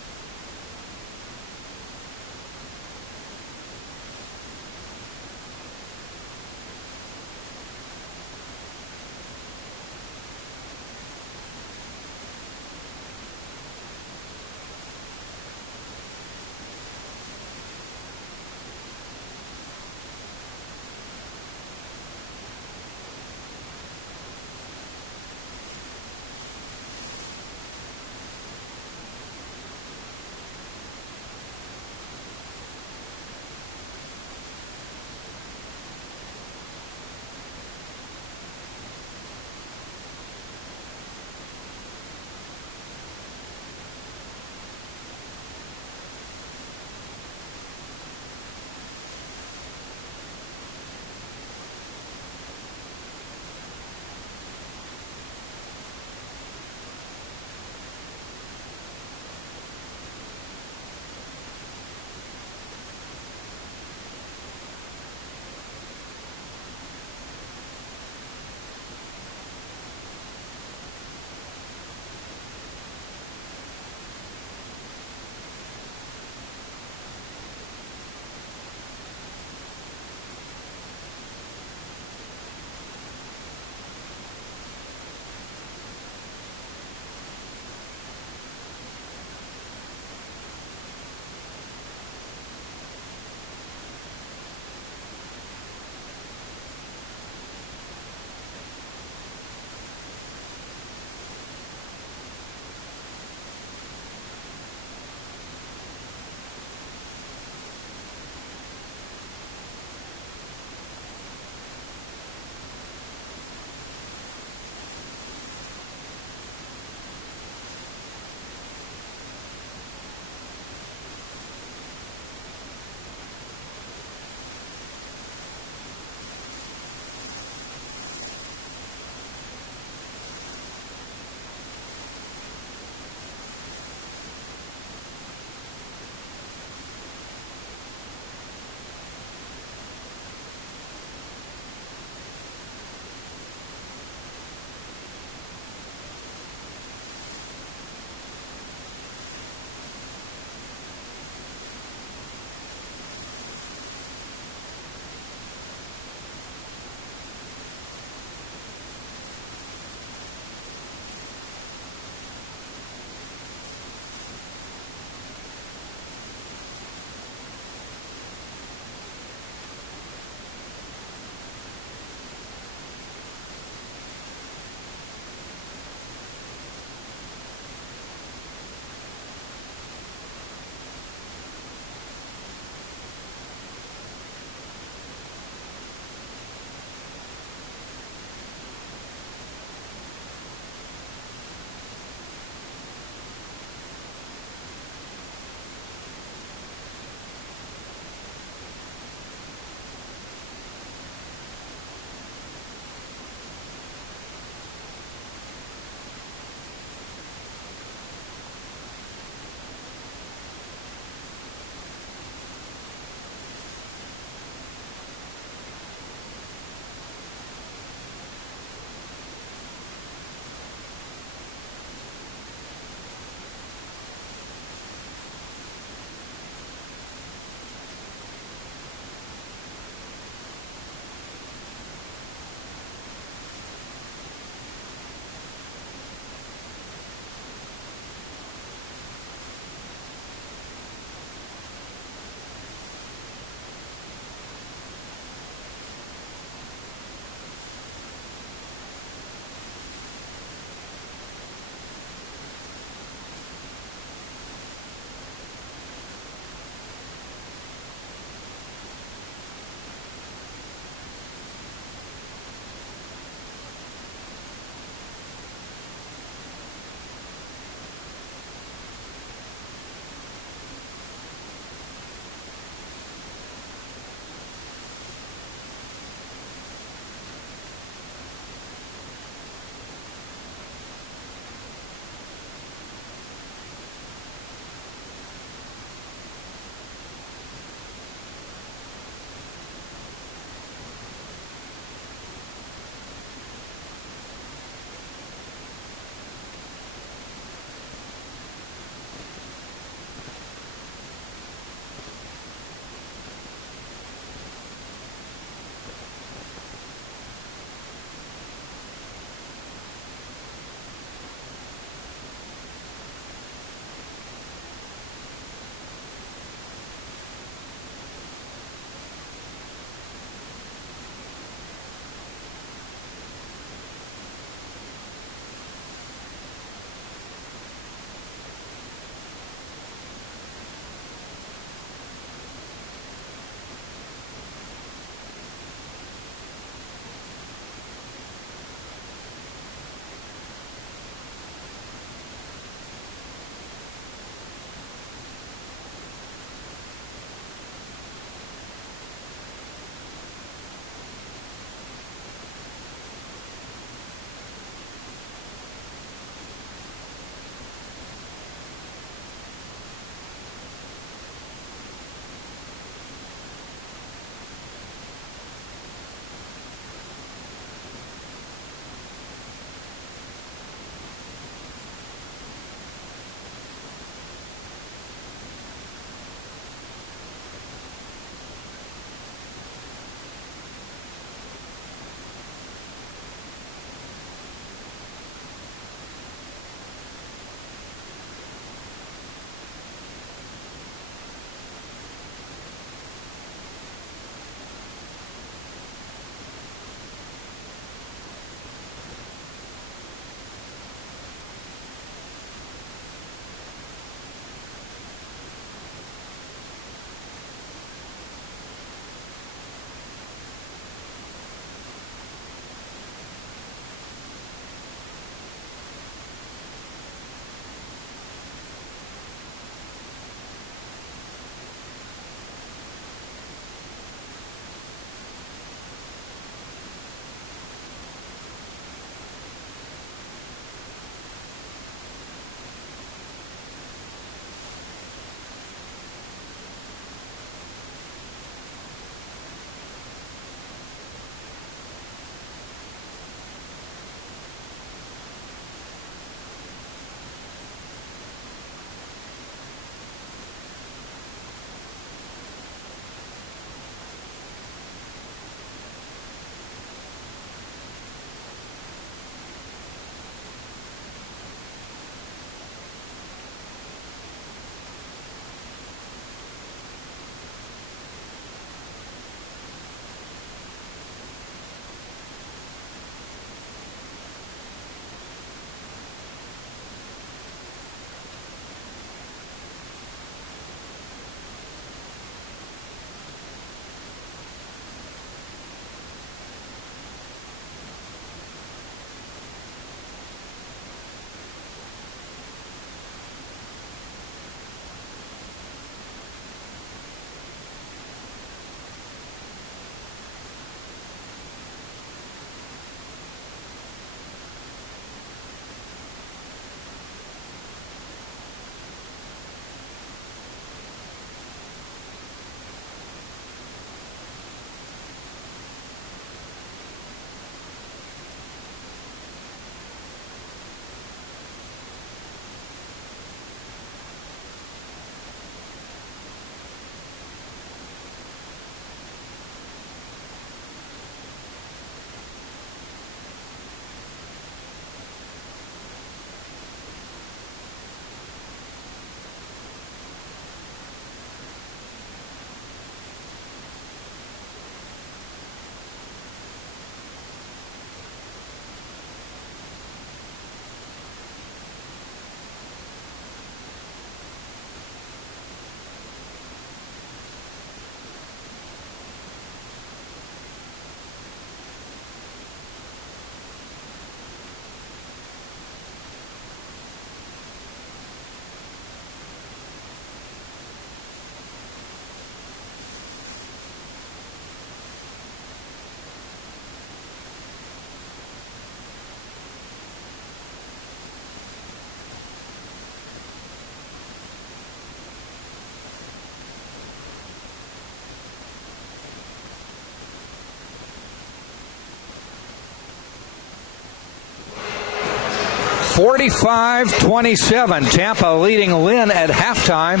45-27. Tampa leading Lynn at halftime,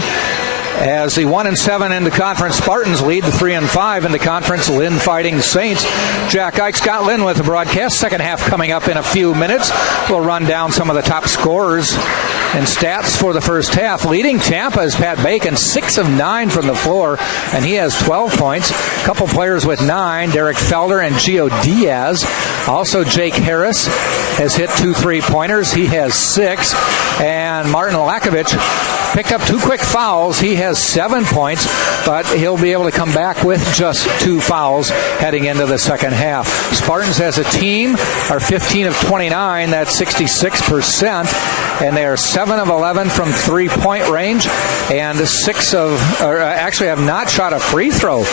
as the 1-7 in the conference Spartans lead the 3-5 in the conference Lynn Fighting Saints. Jack Ike, Scott Lynn with the broadcast. Second half coming up in a few minutes. We'll run down some of the top scorers and stats for the first half. Leading Tampa is Pat Bacon, 6 of 9 from the floor, and he has 12 points. A couple players with 9, Derek Felder and Gio Diaz. Also, Jake Harris has hit 2 3-pointers. He has 6. And Martin Lakovich picked up 2 quick fouls. He has 7 points, but he'll be able to come back with just 2 fouls heading into the second half. Spartans as a team are 15 of 29. That's 66%. And they are 7 of 11 from 3-point range, and actually have not shot a free throw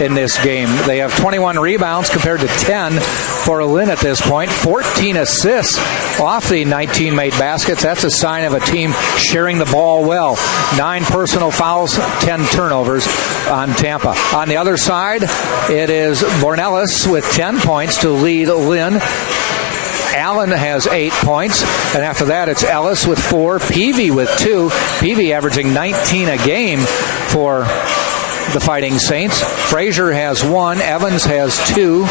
in this game. They have 21 rebounds compared to 10 for Lynn at this point. 14 assists off the 19 made baskets. That's a sign of a team sharing the ball well. 9 personal fouls, 10 turnovers on Tampa. On the other side, it is Bornelis with 10 points to lead Lynn. Allen has 8 points, and after that it's Ellis with 4, Peavy with 2. Peavy averaging 19 a game for the Fighting Saints. Frazier has 1, Evans has 2,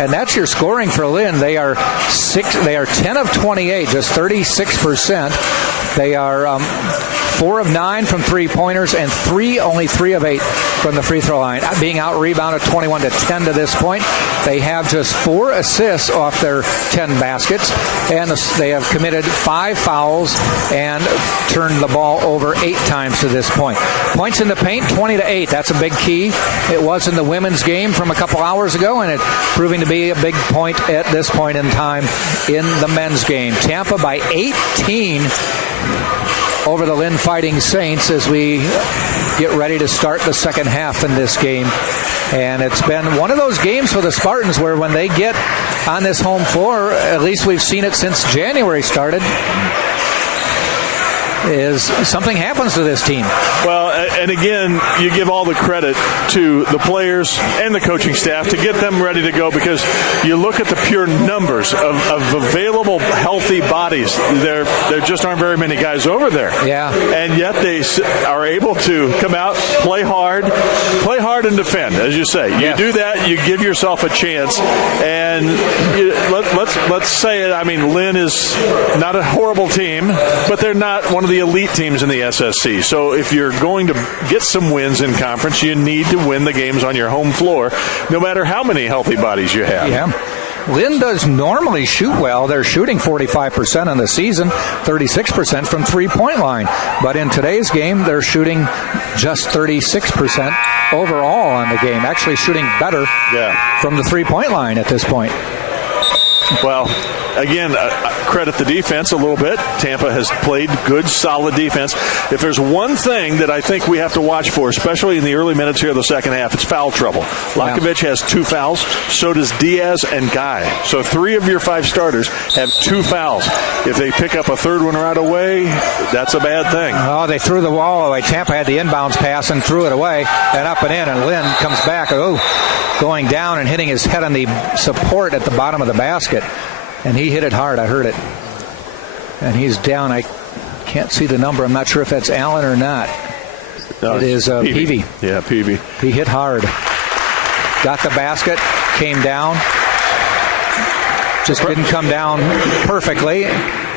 and that's your scoring for Lynn. They are 10 of 28, just 36%. They are 4 of 9 from 3-pointers, and only 3 of 8 from the free throw line. Being out-rebounded 21-10 to this point. They have just 4 assists off their 10 baskets, and they have committed 5 fouls and turned the ball over 8 times to this point. Points in the paint, 20-8. That's a big key. It was in the women's game from a couple hours ago, and it's proving to be a big point at this point in time in the men's game. Tampa by 18 over the Lynn Fighting Saints as we get ready to start the second half in this game. And it's been one of those games for the Spartans where when they get on this home floor, at least we've seen it since January started, is something happens to this team. Well, and again, you give all the credit to the players and the coaching staff to get them ready to go, because you look at the pure numbers of available healthy bodies. There just aren't very many guys over there. Yeah. And yet they are able to come out, play hard and defend, as you say. You do that, you give yourself a chance. And let's say it. I mean, Lynn is not a horrible team, but they're not one of the elite teams in the SSC. So if you're going to get some wins in conference, you need to win the games on your home floor, no matter how many healthy bodies you have. Yeah. Lynn does normally shoot well. They're shooting 45% on the season, 36% from 3-point line. But in today's game, they're shooting just 36% overall on the game, actually shooting better from the 3-point line at this point. Well, again, credit the defense a little bit. Tampa has played good, solid defense. If there's one thing that I think we have to watch for, especially in the early minutes here of the second half, it's foul trouble. Lakovich has 2 fouls. So does Diaz and Guy. So 3 of your 5 starters have 2 fouls. If they pick up a third one right away, that's a bad thing. Oh, they threw the ball away. Tampa had the inbounds pass and threw it away and up and in, and Lynn comes back, going down and hitting his head on the support at the bottom of the basket. And he hit it hard. I heard it. And he's down. I can't see the number. I'm not sure if that's Allen or not. No, it is Peavy. Yeah, Peavy. He hit hard. Got the basket. Came down. Just didn't come down perfectly.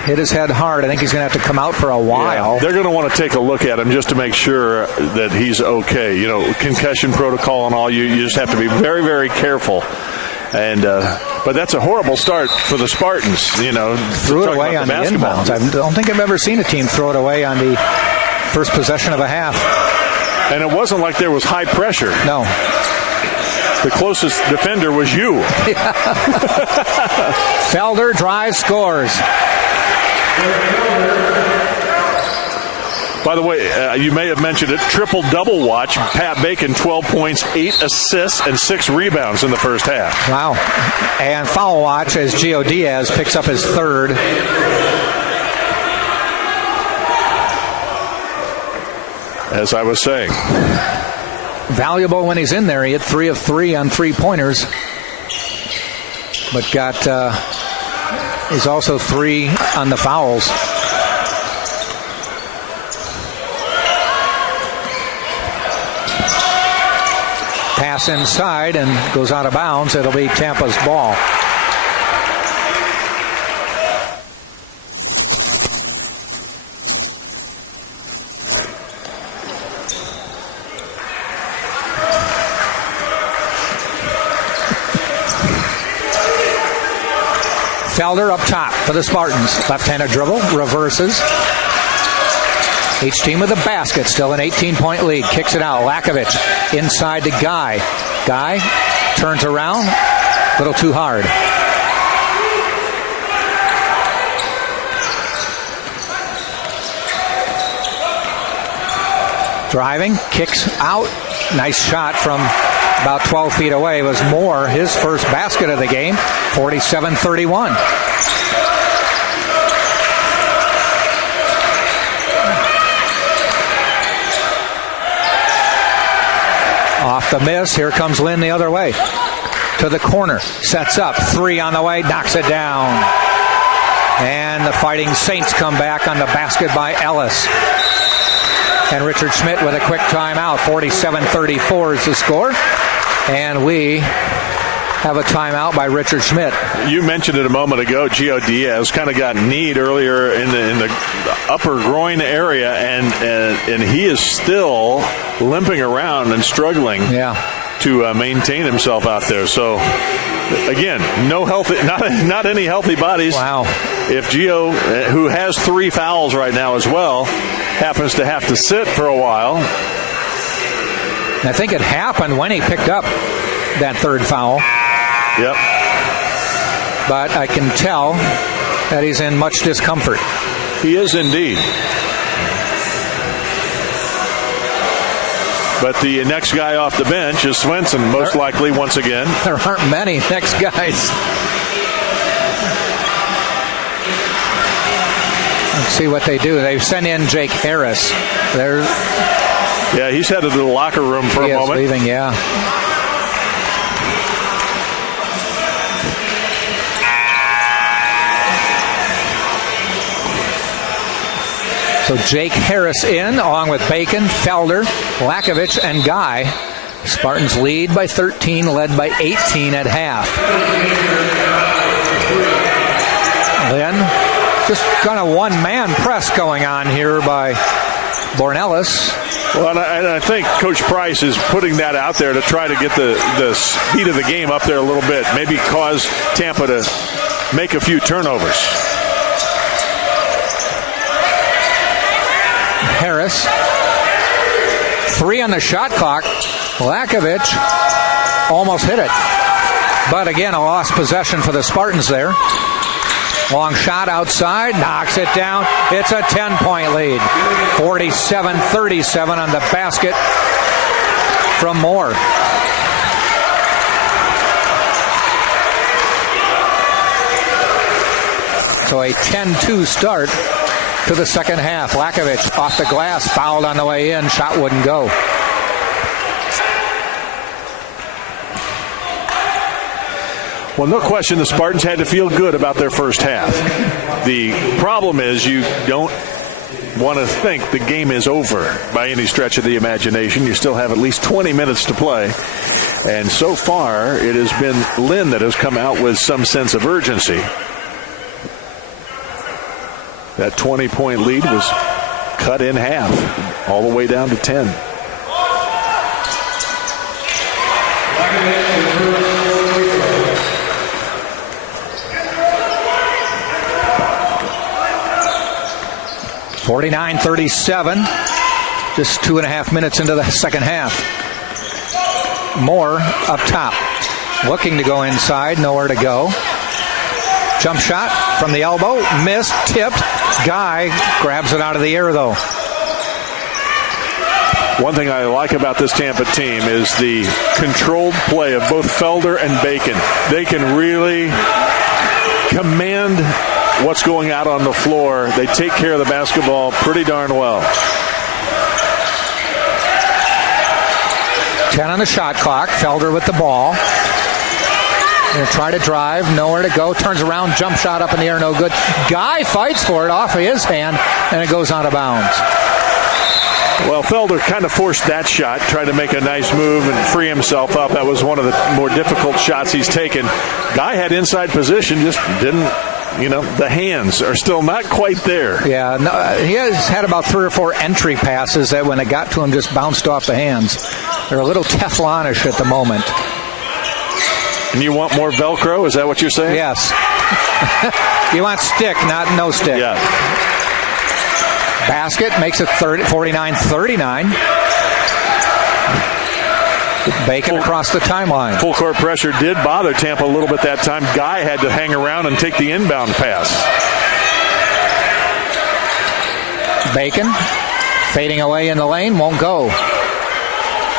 Hit his head hard. I think he's going to have to come out for a while. Yeah, they're going to want to take a look at him just to make sure that he's okay. You know, concussion protocol and all. You just have to be very, very careful. And but that's a horrible start for the Spartans. You know, threw it away on the inbounds. I don't think I've ever seen a team throw it away on the first possession of a half. And it wasn't like there was high pressure. No. The closest defender was you. Yeah. Felder drives, scores. By the way, you may have mentioned it, triple-double watch. Pat Bacon, 12 points, 8 assists, and 6 rebounds in the first half. Wow. And foul watch as Gio Diaz picks up his 3rd. As I was saying. Valuable when he's in there. He hit 3 of 3 on 3-pointers. But got He's also 3 on the fouls. Pass inside and goes out of bounds. It'll be Tampa's ball. Felder up top for the Spartans. Left-handed dribble, reverses. Each team with a basket, still an 18-point lead. Kicks it out. Lakovic inside to Guy. Guy turns around, a little too hard. Driving, kicks out. Nice shot from about 12 feet away. It was Moore, his first basket of the game, 47-31. Off the miss, here comes Lynn the other way. To the corner, sets up, 3 on the way, knocks it down. And the Fighting Saints come back on the basket by Ellis. And Richard Schmidt with a quick timeout. 47-34 is the score. And we have a timeout by Richard Schmidt. You mentioned it a moment ago. Gio Diaz kind of got kneed earlier in the upper groin area, and he is still limping around and struggling to maintain himself out there. So again, not any healthy bodies. Wow. If Gio, who has 3 fouls right now as well, happens to have to sit for a while. I think it happened when he picked up that 3rd foul. Yep. But I can tell that he's in much discomfort. He is indeed. But the next guy off the bench is Swenson, most likely once again. There aren't many next guys. Let's see what they do. They've sent in Jake Harris. Yeah, he's headed to the locker room for a moment. He is leaving, yeah. So Jake Harris in, along with Bacon, Felder, Lakovic, and Guy. Spartans lead by 13, led by 18 at half. Lynn, just kind of one-man press going on here by Bornellis. Well, and I think Coach Price is putting that out there to try to get the speed of the game up there a little bit. Maybe cause Tampa to make a few turnovers. Harris, 3 on the shot clock. Lakovic almost hit it. But again, a lost possession for the Spartans there. Long shot outside, knocks it down. It's a 10-point lead. 47-37 on the basket from Moore. So a 10-2 start to the second half. Lakovic off the glass, fouled on the way in. Shot wouldn't go. Well, no question the Spartans had to feel good about their first half. The problem is you don't want to think the game is over by any stretch of the imagination. You still have at least 20 minutes to play. And so far, it has been Lynn that has come out with some sense of urgency. That 20-point lead was cut in half, all the way down to 10. (49-37), just 2.5 minutes into the second half. Moore up top, looking to go inside, nowhere to go. Jump shot from the elbow, missed, tipped. Guy grabs it out of the air, though. One thing I like about this Tampa team is the controlled play of both Felder and Bacon. They can really command what's going out on the floor. They take care of the basketball pretty darn well. 10 on the shot clock. Felder with the ball. Gonna try to drive, nowhere to go. Turns around, jump shot up in the air, no good. Guy fights for it off of his hand, and it goes out of bounds. Well, Felder kind of forced that shot, tried to make a nice move and free himself up. That was one of the more difficult shots he's taken. Guy had inside position, just didn't, the hands are still not quite there. Yeah, no, he has had about 3 or 4 entry passes that when it got to him just bounced off the hands. They're a little Teflonish at the moment. And you want more Velcro? Is that what you're saying? Yes. You want stick, not no stick. Yeah. Basket makes it 49-39. Bacon across the timeline. Full court pressure did bother Tampa a little bit that time. Guy had to hang around and take the inbound pass. Bacon fading away in the lane, won't go.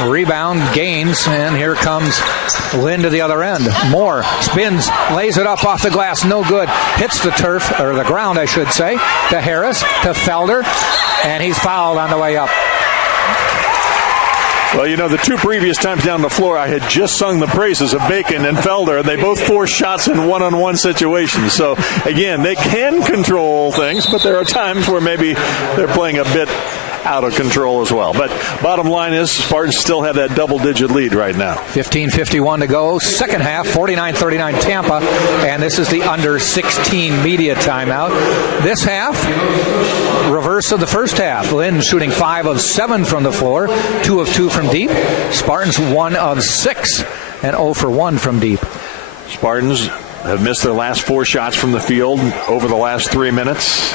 Rebound gains, and here comes Lynn to the other end. Moore spins, lays it up off the glass, no good. Hits the turf, or the ground, I should say, to Harris, to Felder, and he's fouled on the way up. Well, the 2 previous times down the floor, I had just sung the praises of Bacon and Felder. They both forced shots in one-on-one situations. So, again, they can control things, but there are times where maybe they're playing a bit out of control as well. But bottom line is Spartans still have that double-digit lead right now. 15:51 to go. Second half, 49-39 Tampa. And this is the under-16 media timeout. This half, reverse of the first half. Lynn shooting 5 of 7 from the floor, 2 of 2 from deep. Spartans 1 of 6 and 0 for 1 from deep. Spartans have missed their last 4 shots from the field over the last 3 minutes.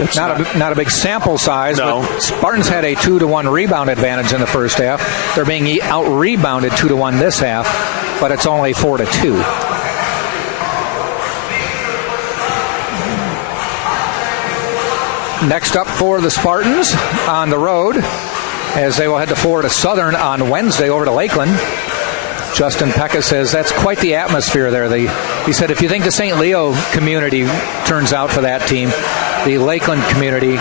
It's not a big sample size, no. But Spartans had a 2-to-1 rebound advantage in the first half. They're being out-rebounded 2-to-1 this half, but it's only 4-2. Next up for the Spartans on the road, as they will head to Florida Southern on Wednesday over to Lakeland. Justin Pekka says that's quite the atmosphere there. He said if you think the St. Leo community turns out for that team, the Lakeland community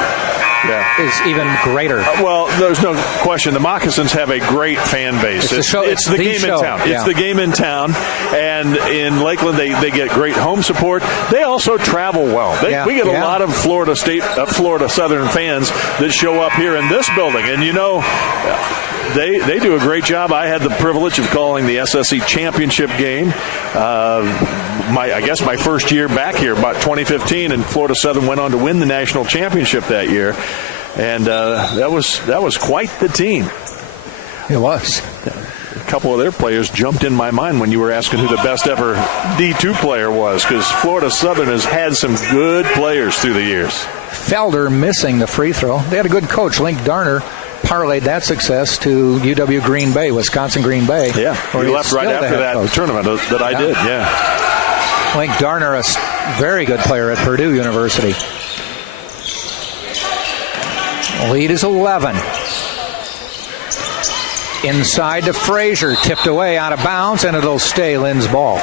is even greater. Well, there's no question. The Moccasins have a great fan base. It's the game in town. Yeah. It's the game in town. And in Lakeland, they get great home support. They also travel well. We get a lot of Florida Southern fans that show up here in this building. And, they do a great job. I had the privilege of calling the SSC championship game. My first year back here, about 2015, and Florida Southern went on to win the national championship that year, and that was quite the team. It was. A couple of their players jumped in my mind when you were asking who the best ever D2 player was, because Florida Southern has had some good players through the years. Felder missing the free throw. They had a good coach, Link Darner. Parlayed that success to UW Green Bay, Wisconsin Green Bay. Yeah, he left right after that tournament that I did, yeah. Link Darner, a very good player at Purdue University. Lead is 11. Inside to Frazier, tipped away out of bounds, and it'll stay Lynn's ball.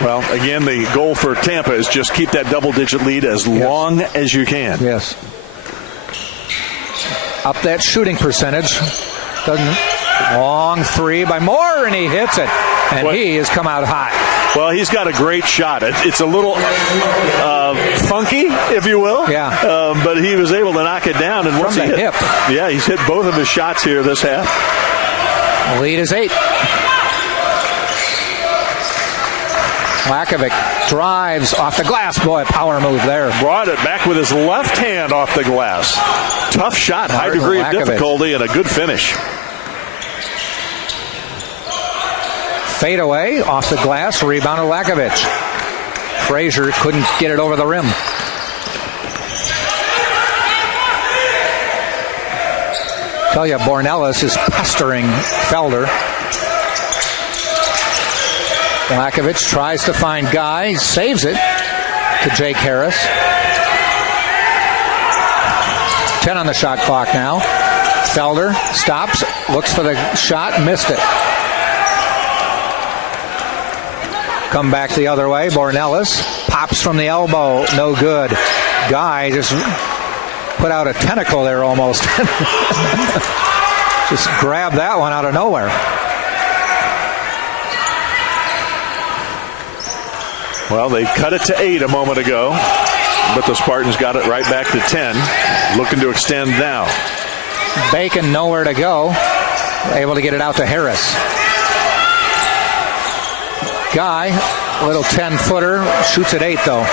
Well, again, the goal for Tampa is just keep that double-digit lead as long as you can. Yes. Up that shooting percentage. Long 3 by Moore, and he hits it. And he has come out hot. Well, he's got a great shot. It's a little funky, if you will. Yeah. But he was able to knock it down. And from the hip. Yeah, he's hit both of his shots here this half. The lead is 8. Lakovic drives off the glass. Boy, power move there. Brought it back with his left hand off the glass. Tough shot, high degree of difficulty, and a good finish. Fade away off the glass. Rebound to Lakovic. Frazier couldn't get it over the rim. Tell you, Ellis is pestering Felder. Lakovic tries to find Guy, saves it to Jake Harris. 10 on the shot clock now. Felder stops, looks for the shot, missed it. Come back the other way. Ellis pops from the elbow, no good. Guy just put out a tentacle there almost. Just grabbed that one out of nowhere. Well, they cut it to 8 a moment ago, but the Spartans got it right back to 10, looking to extend now. Bacon nowhere to go, able to get it out to Harris. Guy, little 10-footer, shoots at 8 though.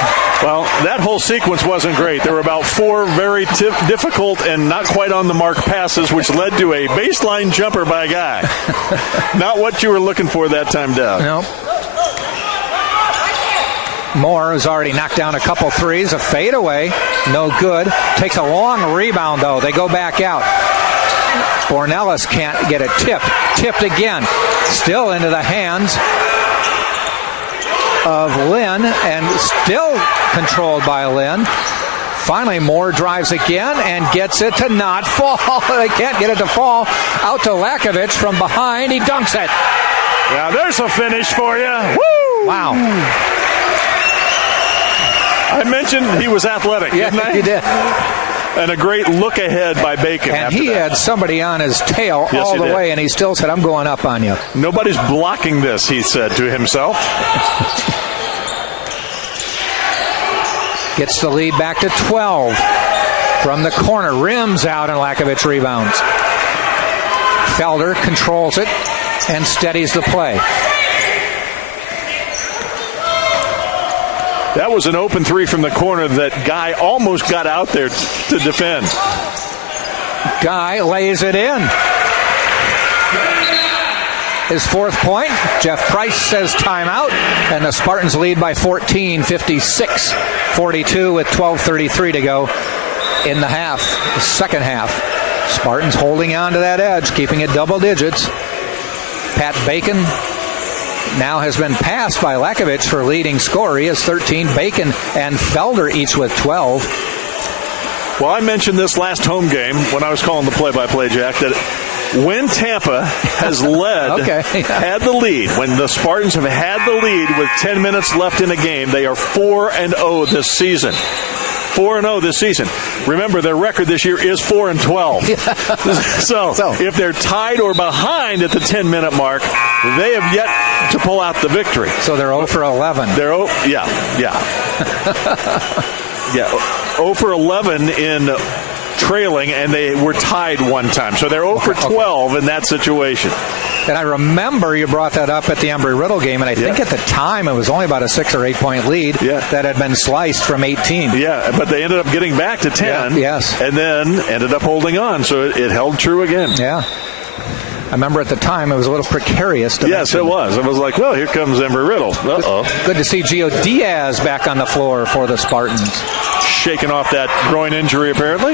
Well, that whole sequence wasn't great. There were about 4 very difficult and not quite on the mark passes, which led to a baseline jumper by a guy. Not what you were looking for that time down. Nope. Moore has already knocked down a couple threes. A fadeaway, no good. Takes a long rebound, though. They go back out. Ellis can't get it tipped. Tipped again. Still into the hands of Lynn, and still controlled by Lynn. Finally, Moore drives again and gets it to not fall. They can't get it to fall. Out to Lakovich from behind. He dunks it. Yeah, there's a finish for you. Woo! Wow. I mentioned he was athletic, didn't I? You did. And a great look ahead by Bacon. And he had somebody on his tail all the way, and he still said, I'm going up on you. Nobody's blocking this, he said to himself. Gets the lead back to 12 from the corner. Rims out, and Lakovich rebounds. Felder controls it and steadies the play. That was an open 3 from the corner that Guy almost got out there to defend. Guy lays it in. His 4th point. Jeff Price says timeout, and the Spartans lead by 14, 56-42 with 12:33 to go in the second half. Spartans holding on to that edge, keeping it double digits. Pat Bacon now has been passed by Lakovich for leading scorer. He has 13. Bacon and Felder each with 12. Well, I mentioned this last home game when I was calling the play-by-play, Jack, that when Tampa has led, had the lead, when the Spartans have had the lead with 10 minutes left in a game, they are 4-0 this season. 4-0 this season. Remember, their record this year is 4-12. So if they're tied or behind at the 10-minute mark, they have yet to pull out the victory. So they're 0 for 11. They're 0 for 11 in trailing, and they were tied one time. So they're 0 for 12 in that situation. And I remember you brought that up at the Embry-Riddle game, and I think at the time it was only about a 6 or 8 point lead that had been sliced from 18. Yeah, but they ended up getting back to 10. Yes. And then ended up holding on, so it held true again. Yeah. I remember at the time it was a little precarious. Yes, it was. It was like, well, here comes Embry-Riddle. Uh-oh. Good to see Gio Diaz back on the floor for the Spartans. Shaking off that groin injury, apparently.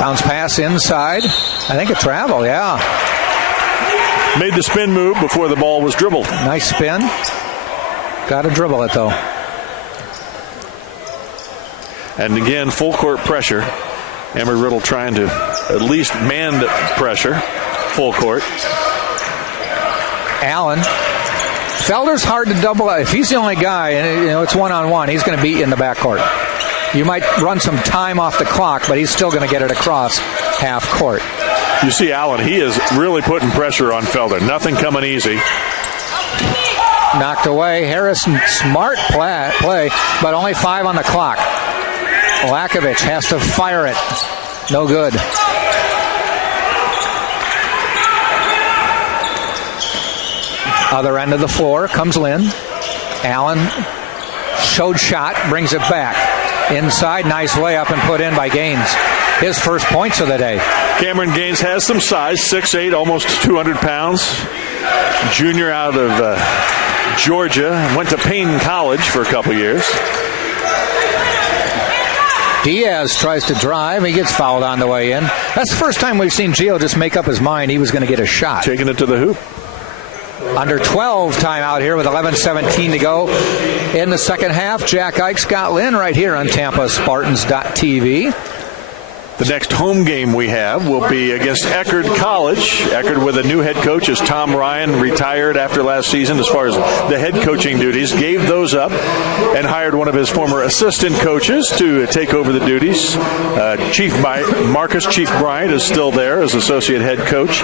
Bounce pass inside. I think a travel, Made the spin move before the ball was dribbled. Nice spin. Got to dribble it, though. And again, full court pressure. Embry-Riddle trying to at least man the pressure. Full court. Allen. Felder's hard to double. If he's the only guy, and it's one-on-one, he's going to be in the backcourt. You might run some time off the clock, but he's still going to get it across half court. You see Allen, he is really putting pressure on Felder. Nothing coming easy. Knocked away. Harrison, smart play, but only 5 on the clock. Lakovich has to fire it. No good. Other end of the floor comes Lynn. Allen showed shot, brings it back. Inside, nice layup and put in by Gaines. His first points of the day. Cameron Gaines has some size, 6'8", almost 200 pounds. Junior out of Georgia. Went to Payne College for a couple years. Diaz tries to drive. He gets fouled on the way in. That's the first time we've seen Gio just make up his mind he was going to get a shot. Taking it to the hoop. Under 12 timeout here with 11:17 to go in the second half. Jack Ike, Scott Lynn right here on TampaSpartans.tv. The next home game we have will be against Eckerd College. Eckerd with a new head coach as Tom Ryan retired after last season as far as the head coaching duties, gave those up and hired one of his former assistant coaches to take over the duties. Marcus Chief Bryant is still there as associate head coach.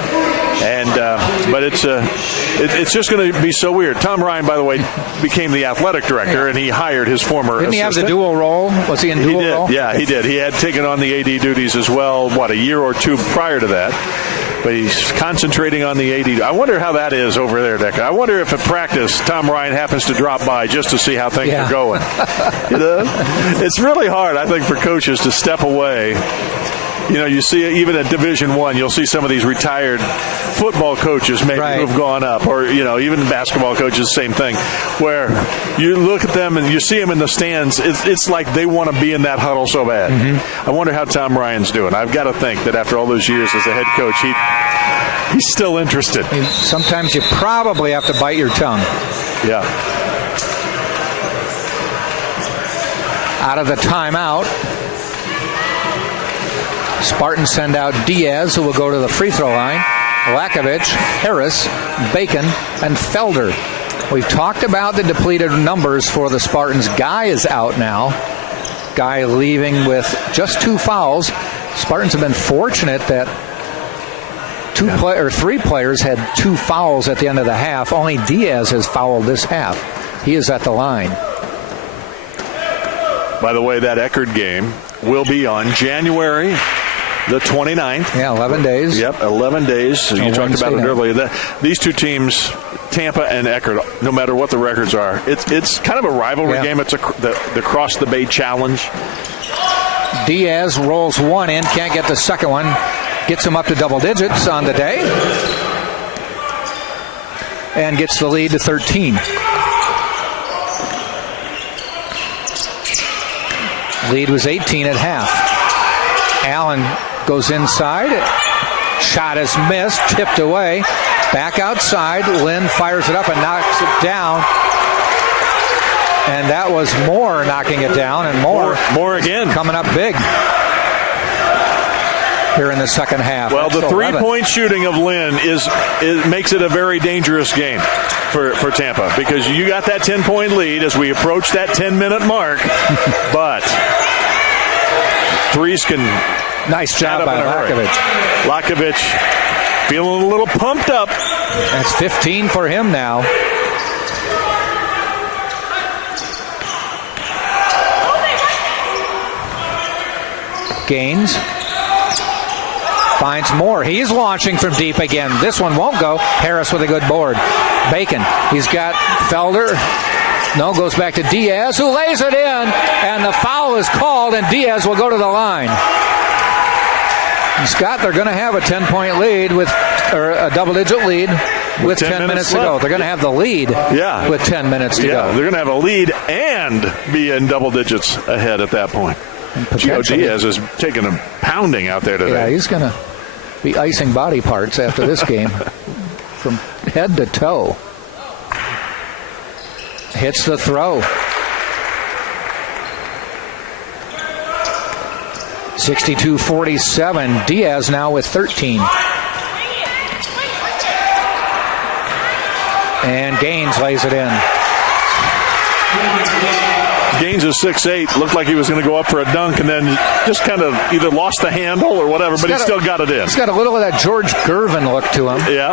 But it's just going to be so weird. Tom Ryan, by the way, became the athletic director, and he hired his former assistant. Didn't he have the dual role? Was he in dual role? Yeah, he did. He had taken on the AD duties as well, a year or two prior to that. But he's concentrating on the AD. I wonder how that is over there, Decca. I wonder if at practice Tom Ryan happens to drop by just to see how things are going. It's really hard, I think, for coaches to step away. You see even at Division I, you'll see some of these retired football coaches maybe who have gone up, or, even basketball coaches, same thing, where you look at them and you see them in the stands. It's like they want to be in that huddle so bad. Mm-hmm. I wonder how Tom Ryan's doing. I've got to think that after all those years as a head coach, he's still interested. Sometimes you probably have to bite your tongue. Yeah. Out of the timeout, Spartans send out Diaz, who will go to the free throw line. Lakovich, Harris, Bacon, and Felder. We've talked about the depleted numbers for the Spartans. Guy is out now. Guy leaving with just 2 fouls. Spartans have been fortunate that 3 players had 2 fouls at the end of the half. Only Diaz has fouled this half. He is at the line. By the way, that Eckerd game will be on January the 29th. Yeah, 11 days. Yep, 11 days. You talked about it earlier. These two teams, Tampa and Eckerd, no matter what the records are, it's kind of a rivalry game. It's the Cross the Bay Challenge. Diaz rolls one in, can't get the second one. Gets him up to double digits on the day. And gets the lead to 13. Lead was 18 at half. Allen goes inside. Shot is missed. Tipped away. Back outside. Lynn fires it up and knocks it down. And that was Moore knocking it down. And Moore again. Coming up big here in the second half. Well, the 3-point shooting of Lynn makes it a very dangerous game for Tampa, because you got that 10-point lead as we approach that 10-minute mark. But threes can... Nice job by Lakovich. Lakovich feeling a little pumped up. That's 15 for him now. Gaines finds Moore. He's launching from deep again. This one won't go. Harris with a good board. Bacon. He's got Felder. No, goes back to Diaz, who lays it in, and the foul is called, and Diaz will go to the line. And Scott, they're going to have a 10-point lead or a double-digit lead with 10 minutes to go. They're going to have the lead with 10 minutes to go. They're going to have a lead and be in double digits ahead at that point. Gio Diaz is taking a pounding out there today. Yeah, he's going to be icing body parts after this game from head to toe. Hits the throw. 62-47. Diaz now with 13. And Gaines lays it in. Gaines is 6'8". Looked like he was going to go up for a dunk and then just kind of either lost the handle or whatever, but he still got it in. He's got a little of that George Gervin look to him. Yeah.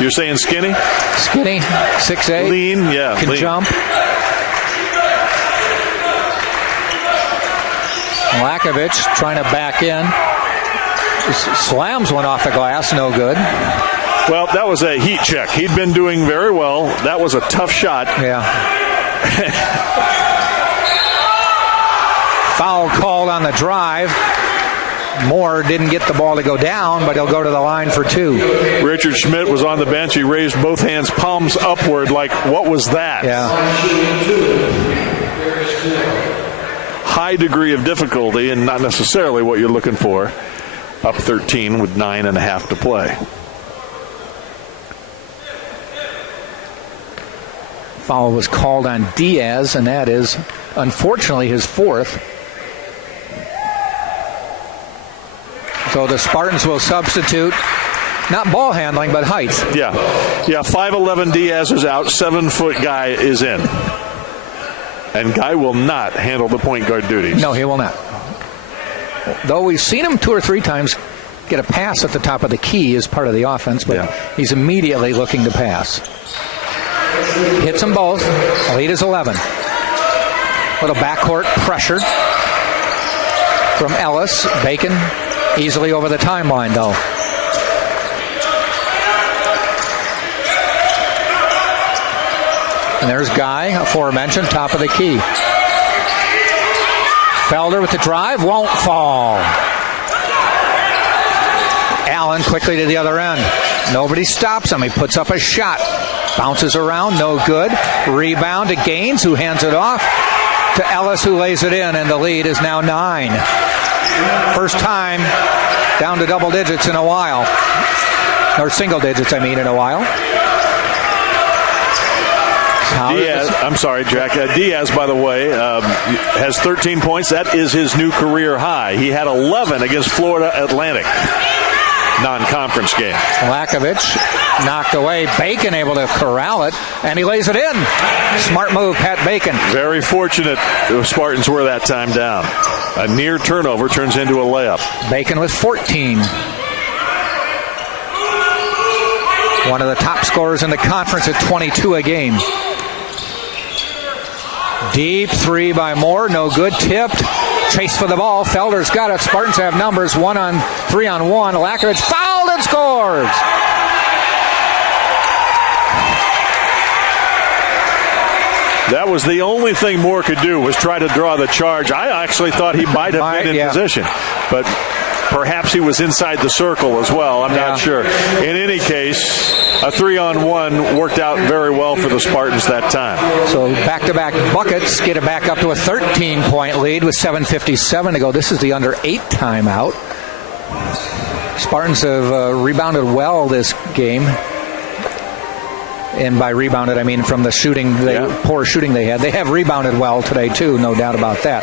You're saying skinny? Skinny, 6'8". Lean, yeah. Can jump. Lakovich trying to back in. Slams one off the glass, no good. Well, that was a heat check. He'd been doing very well. That was a tough shot. Yeah. Foul called on the drive. Moore didn't get the ball to go down, but he'll go to the line for 2. Richard Schmidt was on the bench. He raised both hands, palms upward, like, what was that? Yeah. High degree of difficulty and not necessarily what you're looking for. Up 13 with 9.5 to play. Foul was called on Diaz, and that is, unfortunately, his 4th. So the Spartans will substitute, not ball handling, but height. Yeah. 5'11" Diaz is out. 7-foot Guy is in. And Guy will not handle the point guard duties. No, he will not. Though we've seen him 2 or 3 times get a pass at the top of the key as part of the offense, but he's immediately looking to pass. Hits them both. The lead is 11. Little backcourt pressure from Ellis. Bacon easily over the timeline, though. And there's Guy, aforementioned, top of the key. Felder with the drive, won't fall. Allen quickly to the other end. Nobody stops him. He puts up a shot. Bounces around, no good. Rebound to Gaines, who hands it off to Ellis, who lays it in, and the lead is now 9. First time down to double digits in a while. Or single digits, in a while. I'm sorry, Jack. Diaz, by the way, has 13 points. That is his new career high. He had 11 against Florida Atlantic. Non-conference game. Lakovich knocked away. Bacon able to corral it, and he lays it in. Smart move, Pat Bacon. Very fortunate the Spartans were that time down. A near turnover turns into a layup. Bacon with 14. One of the top scorers in the conference at 22 a game. Deep three by Moore, no good. Tipped. Chase for the ball. Felder's got it. Spartans have numbers. 3-on-1. Lakovich fouled and scores. That was the only thing Moore could do, was try to draw the charge. I actually thought he might have been in position, but perhaps he was inside the circle as well. I'm not sure. In any case, a 3-on-1 worked out very well for the Spartans that time. So back-to-back buckets get it back up to a 13-point lead with 7:57 to go. This is the under 8 timeout. Spartans have rebounded well this game. And by rebounded, I mean from the shooting, poor shooting they had. They have rebounded well today, too, no doubt about that.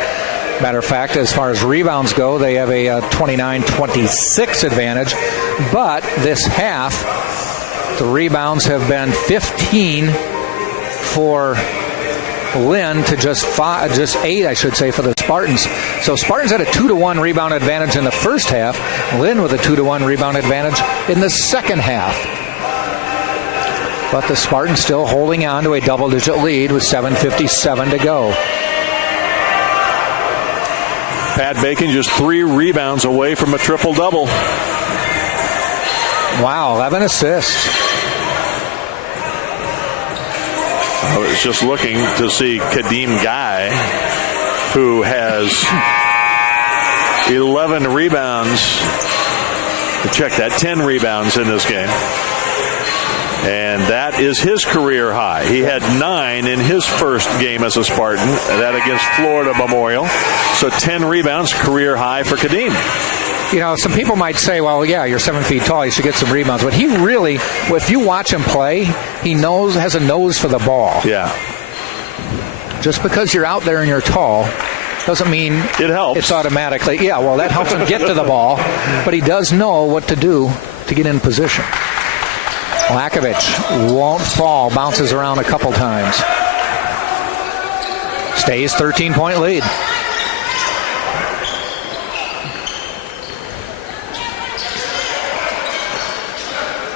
Matter of fact, as far as rebounds go, they have a 29-26 advantage. But this half, the rebounds have been 15 for Lynn to just 8, I should say, for the Spartans. So Spartans had a 2-to-1 rebound advantage in the first half. Lynn with a 2-to-1 rebound advantage in the second half. But the Spartans still holding on to a double-digit lead with 7:57 to go. Pat Bacon just 3 rebounds away from a triple-double. Wow, 11 assists. I was just looking to see Kadeem Guy, who has 11 rebounds. Check that, 10 rebounds in this game. And that is his career high. He had 9 in his first game as a Spartan, that against Florida Memorial. So 10 rebounds, career high for Kadeem. You know, some people might say, well, yeah, you're 7 feet tall, you should get some rebounds. But he really, if you watch him play, he has a nose for the ball. Yeah. Just because you're out there and you're tall doesn't mean it helps. It's automatically. Yeah, well, that helps him get to the ball. But he does know what to do to get in position. Lakovich won't fall, bounces around a couple times. Stays 13-point lead.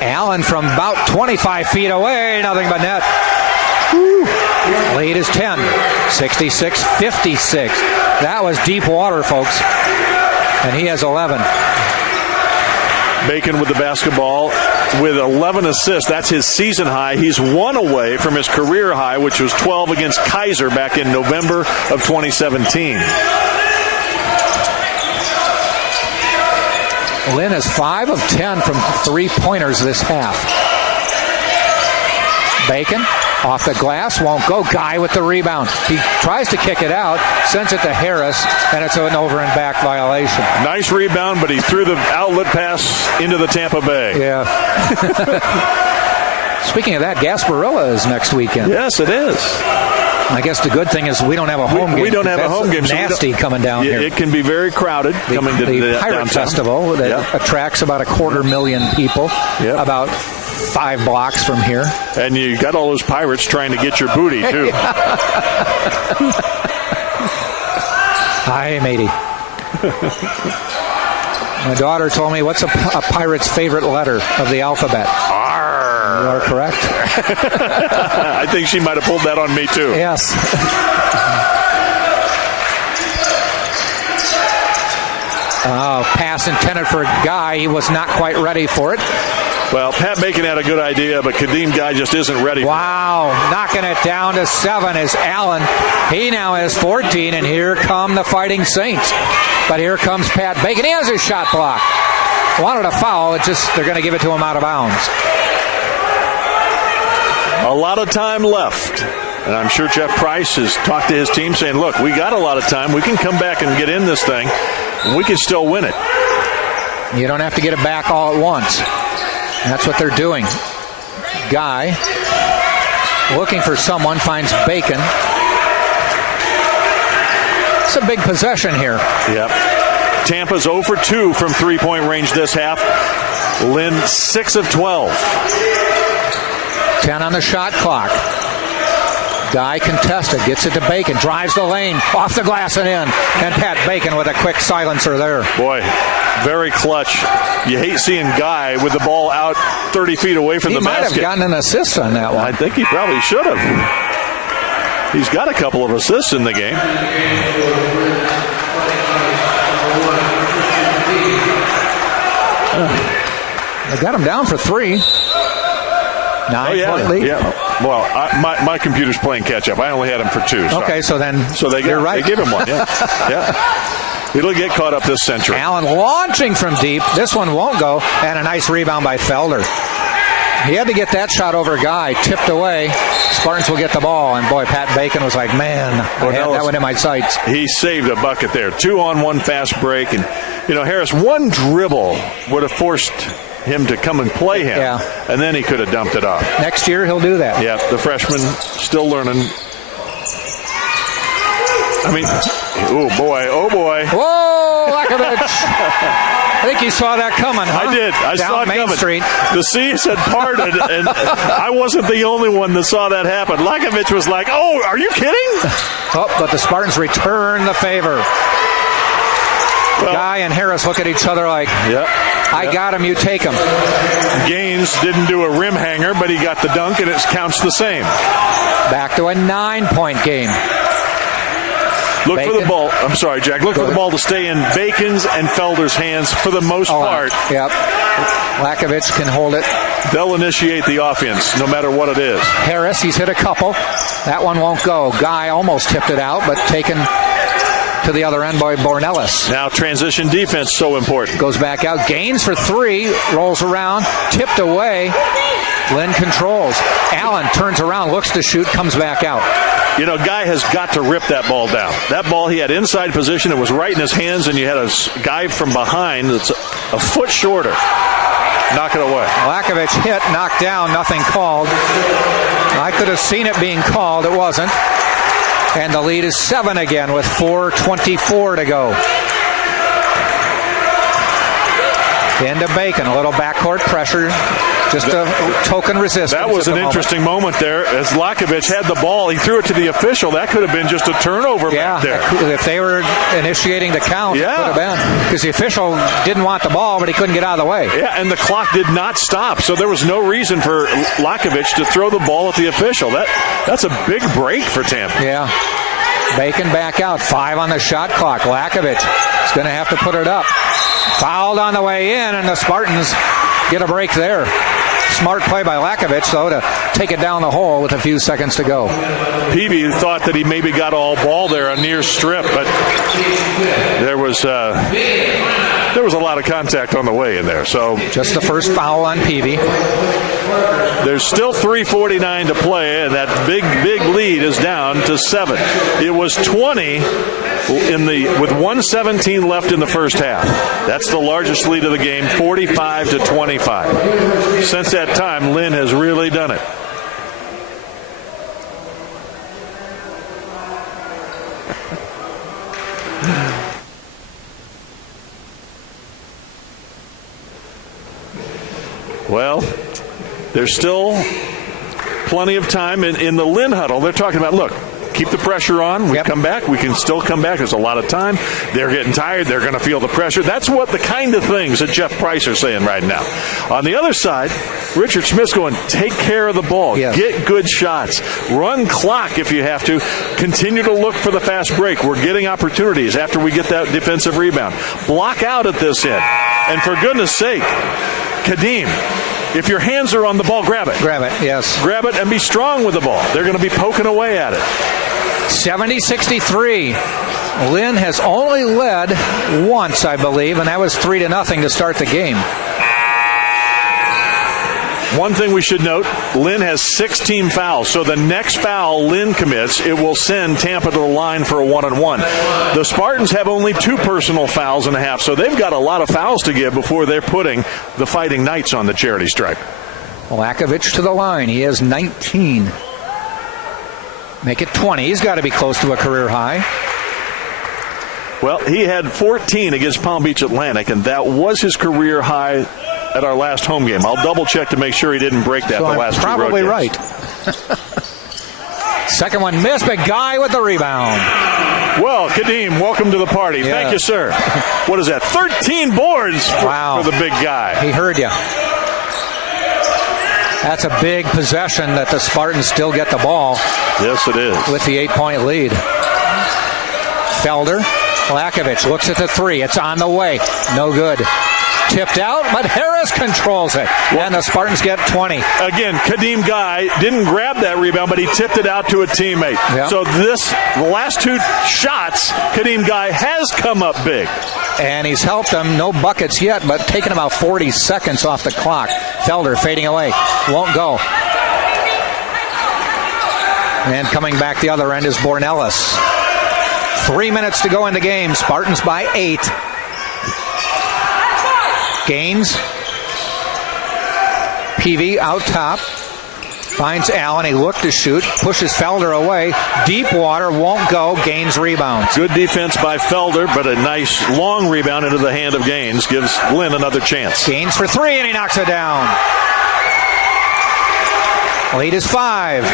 Allen from about 25 feet away, nothing but net. Woo. Lead is 10, 66-56. That was deep water, folks. And he has 11. Bacon with the basketball with 11 assists. That's his season high. He's 1 away from his career high, which was 12 against Kaiser back in November of 2017. Lynn is 5 of 10 from 3-pointers this half. Bacon off the glass, won't go. Guy with the rebound. He tries to kick it out, sends it to Harris, and it's an over and back violation. Nice rebound, but he threw the outlet pass into the Tampa Bay. Yeah. Speaking of that, Gasparilla is next weekend. Yes, it is. I guess the good thing is we don't have a home game. We don't have a home game. Nasty coming down here. It can be very crowded coming to the Pirate downtown Festival that attracts about 250,000 people, about 5 blocks from here. And you got all those pirates trying to get your booty, too. Hi, matey. My daughter told me, what's a pirate's favorite letter of the alphabet? R. You are correct. I think she might have pulled that on me, too. Yes. Pass intended for Guy. He was not quite ready for it. Well, Pat Bacon had a good idea, but Kadeem Guy just isn't ready. Wow, knocking it down to 7 is Allen. He now has 14, and here come the Fighting Saints. But here comes Pat Bacon. He has his shot block. Wanted a foul. It's just they're going to give it to him out of bounds. A lot of time left. And I'm sure Jeff Price has talked to his team saying, look, we got a lot of time. We can come back and get in this thing, and we can still win it. You don't have to get it back all at once. That's what they're doing. Guy looking for someone, finds Bacon. It's a big possession here. Yep. Tampa's 0 for 2 from three-point range this half. Lynn 6 of 12. 10 on the shot clock. Guy contested, gets it to Bacon, drives the lane, off the glass and in. And Pat Bacon with a quick silencer there. Boy, very clutch. You hate seeing Guy with the ball out 30 feet away from the basket. He might have gotten an assist on that one. I think he probably should have. He's got a couple of assists in the game. They got him down for 3. 9-point lead. Yeah. Well, my computer's playing catch up. I only had him for 2. Okay, so you're right. They give him one. Yeah. Yeah. It'll get caught up this century. Allen launching from deep. This one won't go. And a nice rebound by Felder. He had to get that shot over Guy. Tipped away. Spartans will get the ball. And boy, Pat Bacon was like, man, I had that one in my sights. He saved a bucket there. 2-on-1 fast break. And, Harris, one dribble would have forced him to come and play him. Yeah. And then he could have dumped it off. Next year, he'll do that. Yeah, the freshman still learning. I mean, oh boy. Whoa, Lakovich. I think you saw that coming, huh? I did. I saw it Main coming. Street. The seas had parted, and I wasn't the only one that saw that happen. Lakovich was like, oh, are you kidding? Oh, but the Spartans return the favor. Guy and Harris look at each other like, I got him, you take him. Gaines didn't do a rim hanger, but he got the dunk, and it counts the same. Back to a 9-point game. Look for the ball. I'm sorry, Jack. Look for the ball to stay in Bacon's and Felder's hands for the most part. Yep. Lakovich can hold it. They'll initiate the offense no matter what it is. Harris, he's hit a couple. That one won't go. Guy almost tipped it out, but taken to the other end by Ellis. Now transition defense so important. Goes back out. Gaines for 3. Rolls around. Tipped away. Lynn controls. Allen turns around, looks to shoot, comes back out. Guy has got to rip that ball down. That ball, he had inside position. It was right in his hands, and you had a guy from behind that's a foot shorter. Knock it away. Lakovich hit, knocked down, nothing called. I could have seen it being called. It wasn't. And the lead is 7 again with 4:24 to go. Into Bacon. A little backcourt pressure. Just a token resistance. That was an interesting moment there. As Lakovich had the ball, he threw it to the official. That could have been just a turnover back there. If they were initiating the count, it could have been. Because the official didn't want the ball, but he couldn't get out of the way. Yeah, and the clock did not stop. So there was no reason for Lakovich to throw the ball at the official. That's a big break for Tampa. Yeah. Bacon back out. 5 on the shot clock. Lakovich is going to have to put it up. Fouled on the way in, and the Spartans get a break there. Smart play by Lakovich, though, to take it down the hole with a few seconds to go. Peavy thought that he maybe got all ball there, a near strip, but there was a lot of contact on the way in there. So just the first foul on Peavy. There's still 3:49 to play, and that big lead is down to 7. It was 20 with 1:17 left in the first half. That's the largest lead of the game, 45-25. Since that time, Lynn has really done it. Well, there's still plenty of time in the Lynn huddle. They're talking about, look, keep the pressure on. We come back. We can still come back. There's a lot of time. They're getting tired. They're going to feel the pressure. That's what the kind of things that Jeff Price are saying right now. On the other side, Richard Smith's going, take care of the ball. Yes. Get good shots. Run clock if you have to. Continue to look for the fast break. We're getting opportunities after we get that defensive rebound. Block out at this end. And for goodness sake, Kadeem, if your hands are on the ball, grab it. Grab it, yes. Grab it and be strong with the ball. They're going to be poking away at it. 70-63. Lynn has only led once, I believe, and that was 3-0 to start the game. One thing we should note, Lynn has 6 team fouls, so the next foul Lynn commits, it will send Tampa to the line for a 1-on-1. The Spartans have only 2 personal fouls and a half, so they've got a lot of fouls to give before they're putting the Fighting Knights on the charity stripe. Lakovic to the line. He has 19. Make it 20. He's got to be close to a career high. Well, he had 14 against Palm Beach Atlantic, and that was his career high at our last home game. I'll double check to make sure he didn't break that so the last 2 road probably games. Right. Second one missed, but Guy with the rebound. Well, Kadeem, welcome to the party. Yeah. Thank you, sir. What is that? 13 boards for the big guy. He heard you. That's a big possession that the Spartans still get the ball. Yes, it is. With the 8-point lead. Felder, Lakovic looks at the 3. It's on the way. No good. Tipped out, but Harris controls it. And the Spartans get 20. Again, Kadeem Guy didn't grab that rebound, but he tipped it out to a teammate. Yep. So the last 2 shots, Kadeem Guy has come up big. And he's helped them. No buckets yet, but taking about 40 seconds off the clock. Felder fading away. Won't go. And coming back the other end is Ellis. 3 minutes to go in the game. Spartans by 8. Gaines. PV out top. Finds Allen. He looked to shoot. Pushes Felder away. Deep water. Won't go. Gaines rebounds. Good defense by Felder, but a nice long rebound into the hand of Gaines gives Lynn another chance. Gaines for 3, and he knocks it down. Lead is 5.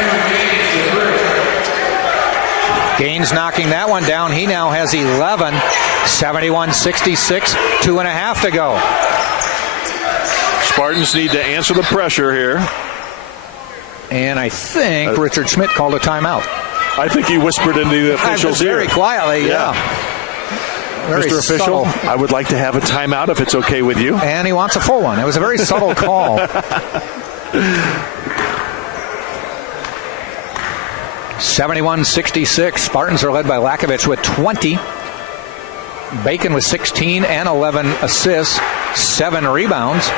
Gaines knocking that one down. He now has 11. 71-66. 2.5 to go. Spartans need to answer the pressure here. And I think Richard Schmidt called a timeout. I think he whispered into the official's ear. Very quietly, yeah. Very Mr. Official, subtle. I would like to have a timeout if it's okay with you. And he wants a full one. It was a very subtle call. 71-66. Spartans are led by Lakovic with 20. Bacon with 16 and 11 assists, 7 rebounds.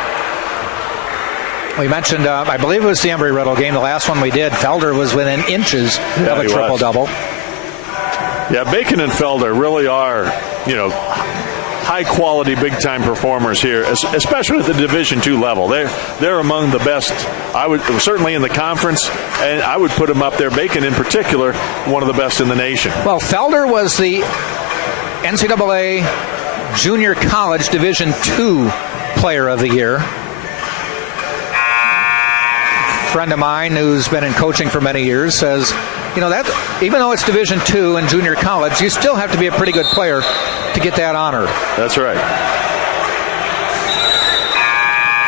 We mentioned, I believe it was the Embry-Riddle game, the last one we did. Felder was within inches of a triple-double. Yeah, Bacon and Felder really are, high-quality, big-time performers here, especially at the Division II level. They're among the best, certainly in the conference, and I would put them up there, Bacon in particular, one of the best in the nation. Well, Felder was the NCAA Junior College Division II Player of the Year. A friend of mine who's been in coaching for many years says, that even though it's Division II and junior college, you still have to be a pretty good player to get that honor. That's right.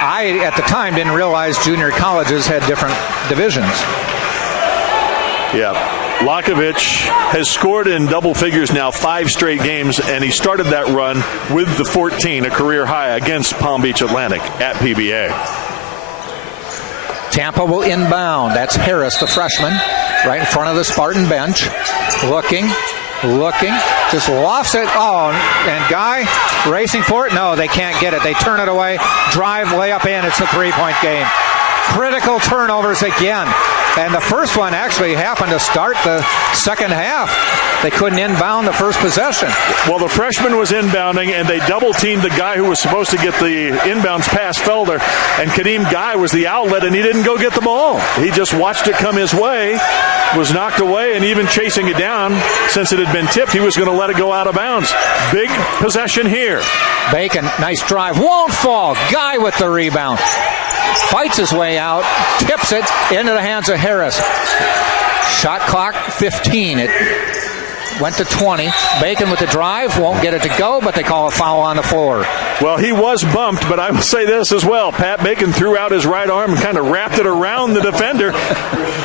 I, at the time, didn't realize junior colleges had different divisions. Yeah. Lakovic has scored in double figures now 5 straight games, and he started that run with the 14, a career high against Palm Beach Atlantic at PBA. Tampa will inbound. That's Harris, the freshman, right in front of the Spartan bench. Looking, just lofts it. Oh, and Guy racing for it. No, they can't get it. They turn it away. Drive, layup in. It's a 3-point game. Critical turnovers again. And the first one actually happened to start the second half. They couldn't inbound the first possession. Well, the freshman was inbounding, and they double-teamed the guy who was supposed to get the inbounds past Felder. And Kadeem Guy was the outlet, and he didn't go get the ball. He just watched it come his way, was knocked away, and even chasing it down, since it had been tipped, he was going to let it go out of bounds. Big possession here. Bacon, nice drive. Won't fall. Guy with the rebound. fights his way out, tips it into the hands of Harris. Shot clock 15. It went to 20. Bacon with the drive, won't get it to go, but they call a foul on the floor. Well, he was bumped, but I will say this as well. Pat Bacon threw out his right arm and kind of wrapped it around the defender.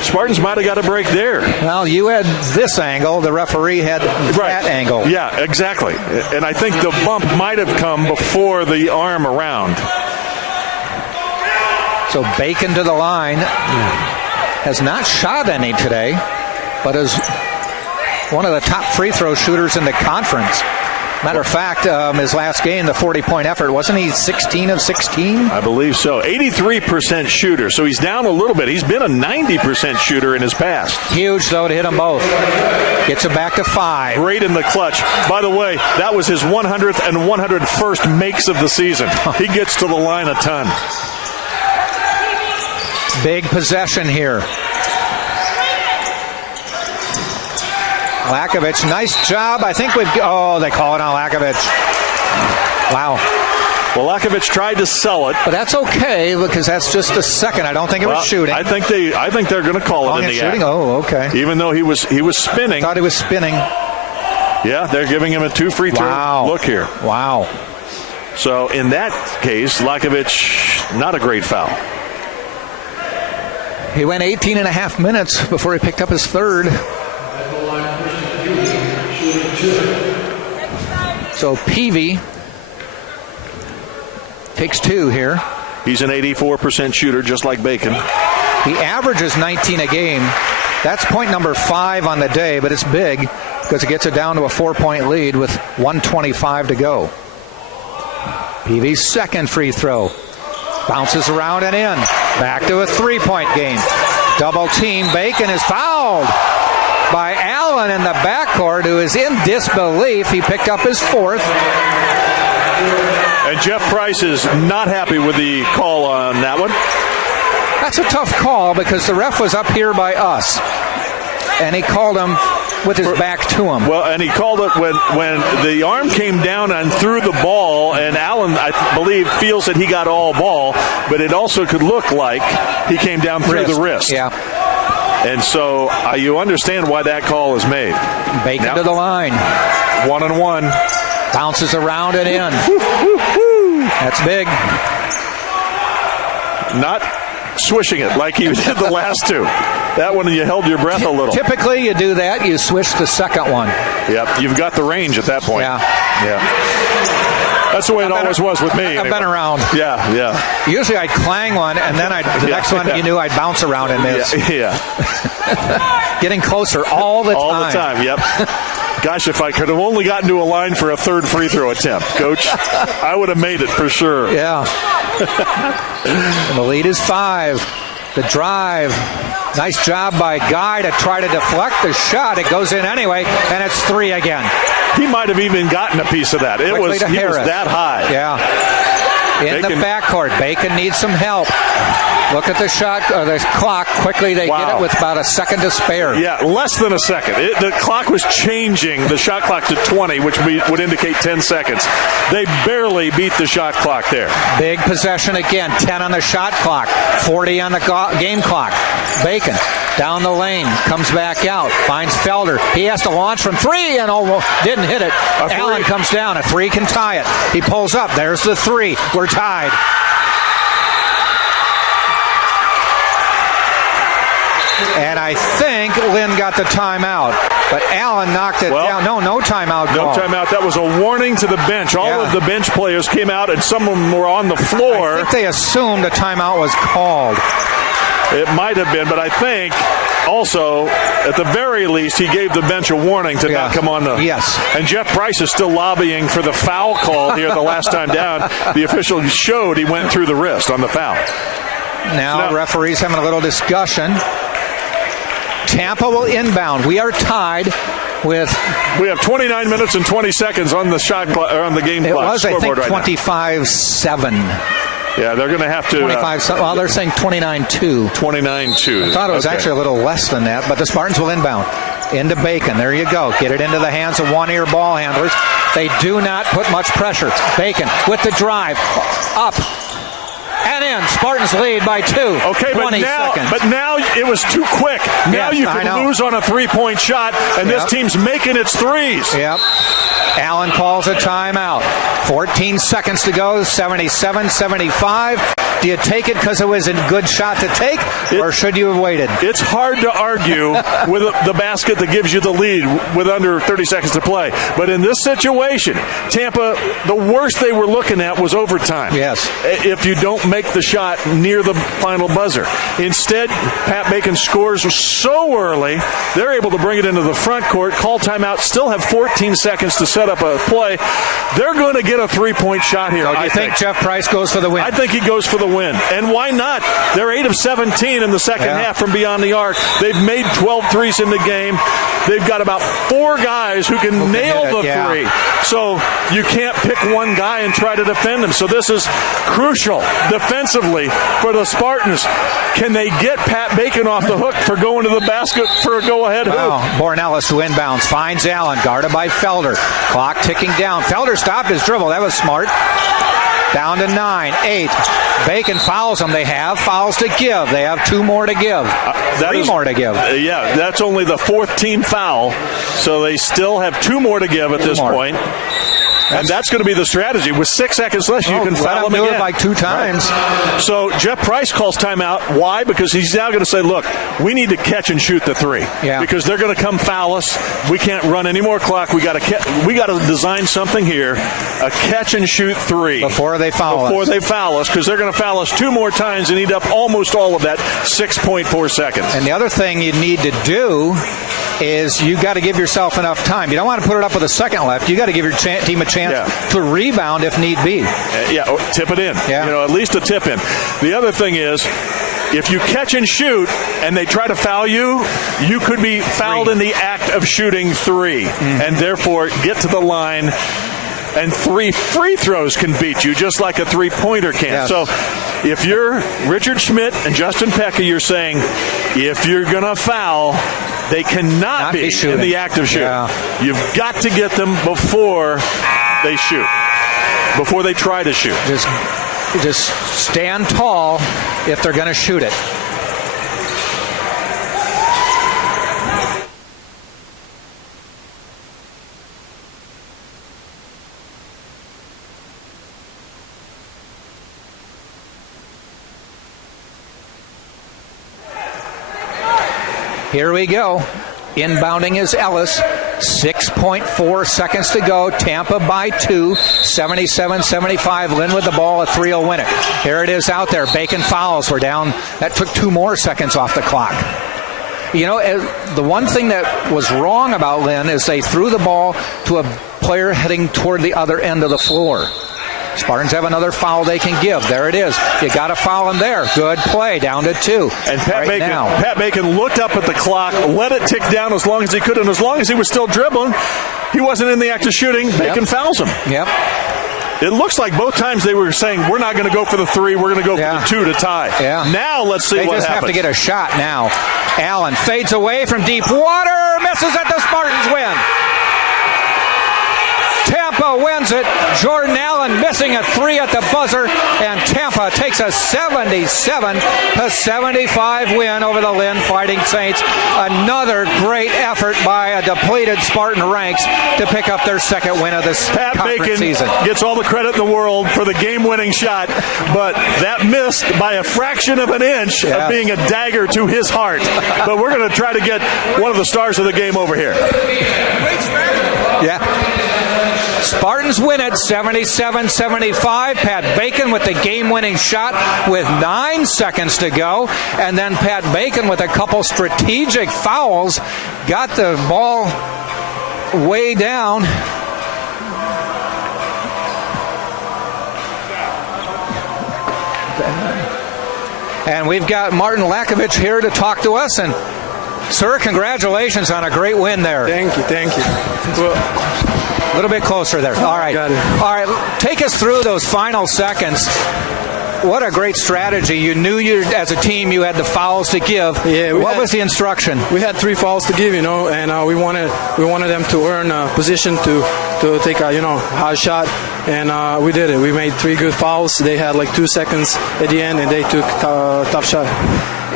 Spartans might have got a break there. Well, you had this angle. The referee had that angle. Yeah, exactly. And I think the bump might have come before the arm around. So Bacon to the line. Has not shot any today, but is one of the top free throw shooters in the conference. Matter of fact, his last game, the 40-point effort, wasn't he 16 of 16? I believe so. 83% shooter, so he's down a little bit. He's been a 90% shooter in his past. Huge, though, to hit them both. Gets it back to 5. Great in the clutch. By the way, that was his 100th and 101st makes of the season. He gets to the line a ton. Big possession here. Lakovich, nice job. I think they call it on Lakovich. Wow. Well, Lakovich tried to sell it, but that's okay because that's just a second. I don't think it was shooting. I think they're going to call it in the shooting. act. Oh, okay. Even though he was spinning. I thought he was spinning. Yeah, they're giving him a 2 free throw look here. Wow. So in that case, Lakovich, not a great foul. He went 18 and a half minutes before he picked up his third. So Peavy takes 2 here. He's an 84% shooter, just like Bacon. He averages 19 a game. That's point number 5 on the day, but it's big because it gets it down to a 4-point lead with 1:25 to go. Peavy's second free throw. Bounces around and in. Back to a 3-point game. Double team. Bacon is fouled by Allen in the backcourt, who is in disbelief. He picked up his 4th. And Jeff Price is not happy with the call on that one. That's a tough call because the ref was up here by us. And he called him with his back to him. Well, and he called it when the arm came down and threw the ball, and Allen, I believe, feels that he got all ball, but it also could look like he came down through the wrist. Yeah. And so you understand why that call is made. Bacon to the line. 1-on-1. Bounces around and in. That's big. Not swishing it like he did the last 2. That one, you held your breath a little. Typically, you do that. You switch the second one. Yep, you've got the range at that point. Yeah. That's the way it always was with me. I've been around. Yeah. Usually I'd clang one, and then the next one you knew I'd bounce around and miss. Yeah. Getting closer all the time. All the time, yep. Gosh, if I could have only gotten to a line for a 3rd free throw attempt, Coach, I would have made it for sure. Yeah. And the lead is 5. The drive. Nice job by Guy to try to deflect the shot. It goes in anyway, and it's 3 again. He might have even gotten a piece of that. He was that high. Yeah. In the backcourt, Bacon needs some help. Look at the shot, or the clock. Quickly they get it with about a second to spare. Yeah, less than a second. The clock was changing, the shot clock to 20, which would indicate 10 seconds. They barely beat the shot clock there. Big possession again. 10 on the shot clock. 40 on the game clock. Bacon down the lane. Comes back out. Finds Felder. He has to launch from 3 and didn't hit it. Allen comes down. A 3 can tie it. He pulls up. There's the 3. We're tied. And I think Lynn got the timeout. But Allen knocked it down. No timeout call. No timeout. That was a warning to the bench. All of the bench players came out, and some of them were on the floor. I think they assumed a timeout was called. It might have been, but I think also, at the very least, he gave the bench a warning to not come on the... Yes. And Jeff Price is still lobbying for the foul call here the last time down. The official showed he went through the wrist on the foul. Now referees having a little discussion. Tampa will inbound. We are tied with... We have 29 minutes and 20 seconds on the shot clock, or on the game clock. It was, I think, right 25-7. Yeah, they're going to have to... 25. Well, they're saying 29-2. 29-2. I thought it was actually a little less than that, but the Spartans will inbound. Into Bacon. There you go. Get it into the hands of one-ear ball handlers. They do not put much pressure. Bacon with the drive. Up. and in. Spartans lead by 2. Okay, 20 seconds. But now it was too quick. Now you can lose on a three-point shot, and this team's making its threes. Yep. Allen calls a timeout. 14 seconds to go, 77-75. Do you take it because it was a good shot to take, or should you have waited? It's hard to argue with the basket that gives you the lead with under 30 seconds to play. But in this situation, Tampa, the worst they were looking at was overtime. Yes. If you don't make the shot near the final buzzer. Instead, Pat Bacon scores so early, they're able to bring it into the front court, call timeout, still have 14 seconds to set up a play. They're going to get a three-point shot here. So do you think Jeff Price goes for the win? I think he goes for the win. And why not? They're 8 of 17 in the second half from beyond the arc. They've made 12 threes in the game. They've got about 4 guys who can nail the three. So you can't pick one guy and try to defend him. So this is crucial defensively for the Spartans. Can they get Pat Bacon off the hook for going to the basket for a go-ahead hoop? Ellis who inbounds finds Allen, guarded by Felder. Clock ticking down. Felder stopped his dribble. That was smart. Down to 9, 8. Bacon fouls them. They have fouls to give. They have 2 more to give. 3 more to give. That's only the 4th team foul. So they still have 2 more to give at this point. And that's going to be the strategy. With 6 seconds left, you can foul them again. It like 2 times. Right. So Jeff Price calls timeout. Why? Because he's now going to say, look, we need to catch and shoot the 3. Yeah. Because they're going to come foul us. We can't run any more clock. We got to design something here, a catch and shoot 3. Before they foul us, because they're going to foul us 2 more times and eat up almost all of that 6.4 seconds. And the other thing you need to do is you got to give yourself enough time. You don't want to put it up with a second left. You got to give your team a chance to rebound if need be. Tip it in. Yeah. At least a tip in. The other thing is, if you catch and shoot and they try to foul you, you could be fouled in the act of shooting 3, and therefore get to the line. And 3 free throws can beat you, just like a 3-pointer can. Yes. So if you're Richard Schmidt and Justin Pecka, you're saying if you're going to foul, they cannot be in the act of shooting. Yeah. You've got to get them before they shoot, before they try to shoot. Just stand tall if they're going to shoot it. Here we go. Inbounding is Ellis. 6.4 seconds to go. Tampa by 2. 77-75. Lynn with the ball. A 3-0 win it. Here it is out there. Bacon fouls. We're down. That took 2 more seconds off the clock. The one thing that was wrong about Lynn is they threw the ball to a player heading toward the other end of the floor. Spartans have another foul they can give. There it is. You got to foul him there. Good play. Down to 2. And Pat Bacon looked up at the clock, let it tick down as long as he could, and as long as he was still dribbling, he wasn't in the act of shooting. Bacon fouls him. Yep. It looks like both times they were saying, we're not going to go for the 3, we're going to go for the 2 to tie. Yeah. Now let's see what happens. They just have to get a shot now. Allen fades away from deep water. Misses it. The Spartans win. Tampa wins it. Jordan Allen missing a 3 at the buzzer, and Tampa takes a 77-75 win over the Lynn Fighting Saints. Another great effort by a depleted Spartan ranks to pick up their 2nd win of this conference season. Gets all the credit in the world for the game-winning shot, but that missed by a fraction of an inch of being a dagger to his heart. But we're going to try to get one of the stars of the game over here. Yeah. Spartans win it 77-75. Pat Bacon with the game-winning shot with 9 seconds to go. And then Pat Bacon with a couple strategic fouls got the ball way down. And we've got Martin Lakovich here to talk to us. And, sir, congratulations on a great win there. Thank you. Well, a little bit closer there. All right. Got it. All right. Take us through those final seconds. What a great strategy. You knew as a team you had the fouls to give. Yeah, what was the instruction? We had 3 fouls to give, and we wanted them to earn a position to take a high shot, and we did it. We made 3 good fouls. They had like 2 seconds at the end, and they took a tough shot.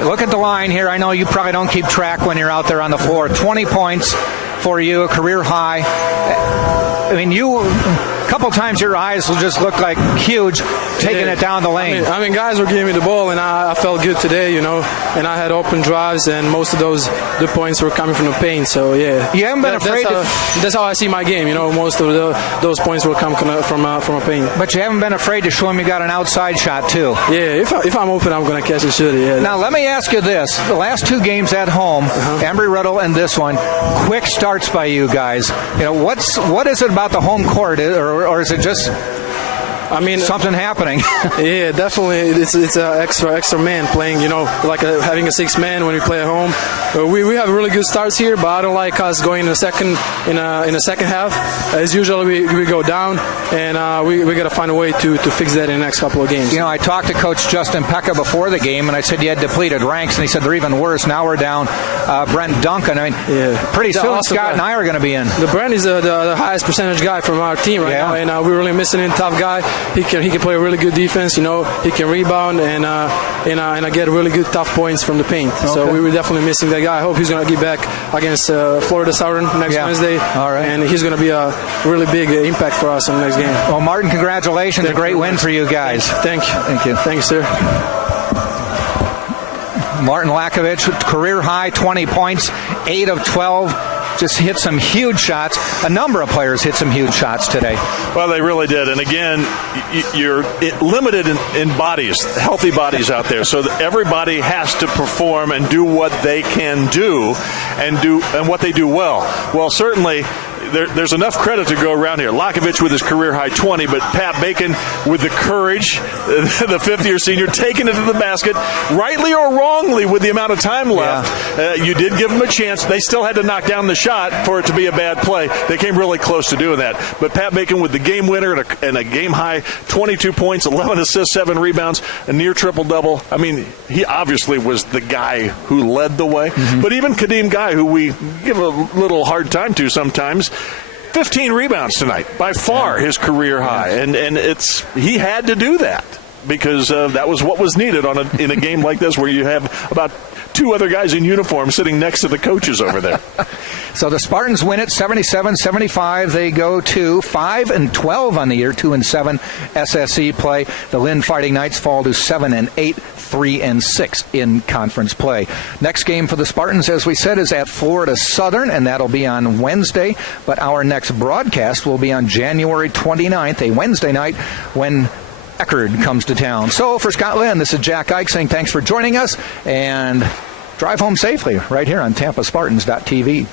Look at the line here. I know you probably don't keep track when you're out there on the floor. 20 points for you, a career high. I mean, a couple times your eyes will just look like huge, taking it down the lane. I mean, guys were giving me the ball, and I felt good today, and I had open drives, and most of the points were coming from the paint. So yeah, you haven't been afraid. That's how I see my game. Most of those points will come from a paint. But you haven't been afraid to show him you got an outside shot too. Yeah, if I'm open, I'm going to catch and shoot it. Yeah. Now let me ask you this: the last 2 games at home, Embry-Riddle and this one, quick starts by you guys. What is it about the home court, or is it just something happening? Yeah, definitely. It's an extra man playing, like having a 6 man when we play at home. We have really good starts here, but I don't like us going in the second half. As usual, we go down, and we got to find a way to fix that in the next couple of games. I talked to Coach Justin Pekka before the game, and I said you had depleted ranks, and he said they're even worse. Now we're down Brent Duncan. Pretty soon awesome Scott guy. And I are going to be in. The Brent is the highest percentage guy from our team right now, and we're really missing a tough guy. He can play a really good defense. He can rebound and get really good tough points from the paint. Okay. So we were definitely missing that guy. I hope he's going to get back against Florida Southern next Wednesday. All right. And he's going to be a really big impact for us in the next game. Well, Martin, congratulations. A great win for you guys. Thank you. Thank you, sir. Martin Lakovich, career high 20 points, 8 of 12. Just hit some huge shots. A number of players hit some huge shots today. Well, they really did. And again, you're limited in bodies, healthy bodies out there. So everybody has to perform and do what they can do and what they do well. Well, certainly there's enough credit to go around here. Lakovich with his career high 20, but Pat Bacon with the courage, the fifth-year senior, taking it to the basket, rightly or wrongly with the amount of time left. Yeah. You did give him a chance. They still had to knock down the shot for it to be a bad play. They came really close to doing that. But Pat Bacon with the game winner and a game high 22 points, 11 assists, 7 rebounds, a near triple-double. I mean, he obviously was the guy who led the way. Mm-hmm. But even Kadeem Guy, who we give a little hard time to sometimes, 15 rebounds tonight, by far his career high, and he had to do that because that was what was needed in a game like this where you have about 2 other guys in uniform sitting next to the coaches over there. So the Spartans win it 77-75. They go to 5-12 on the year, 2-7 SSE play. The Lynn Fighting Knights fall to 7-8, 3-6 in conference play. Next game for the Spartans, as we said, is at Florida Southern, and that'll be on Wednesday. But our next broadcast will be on January 29th, a Wednesday night, when Eckerd comes to town. So for Scott Lynn, this is Jack Ike saying thanks for joining us, and drive home safely right here on TampaSpartans.tv.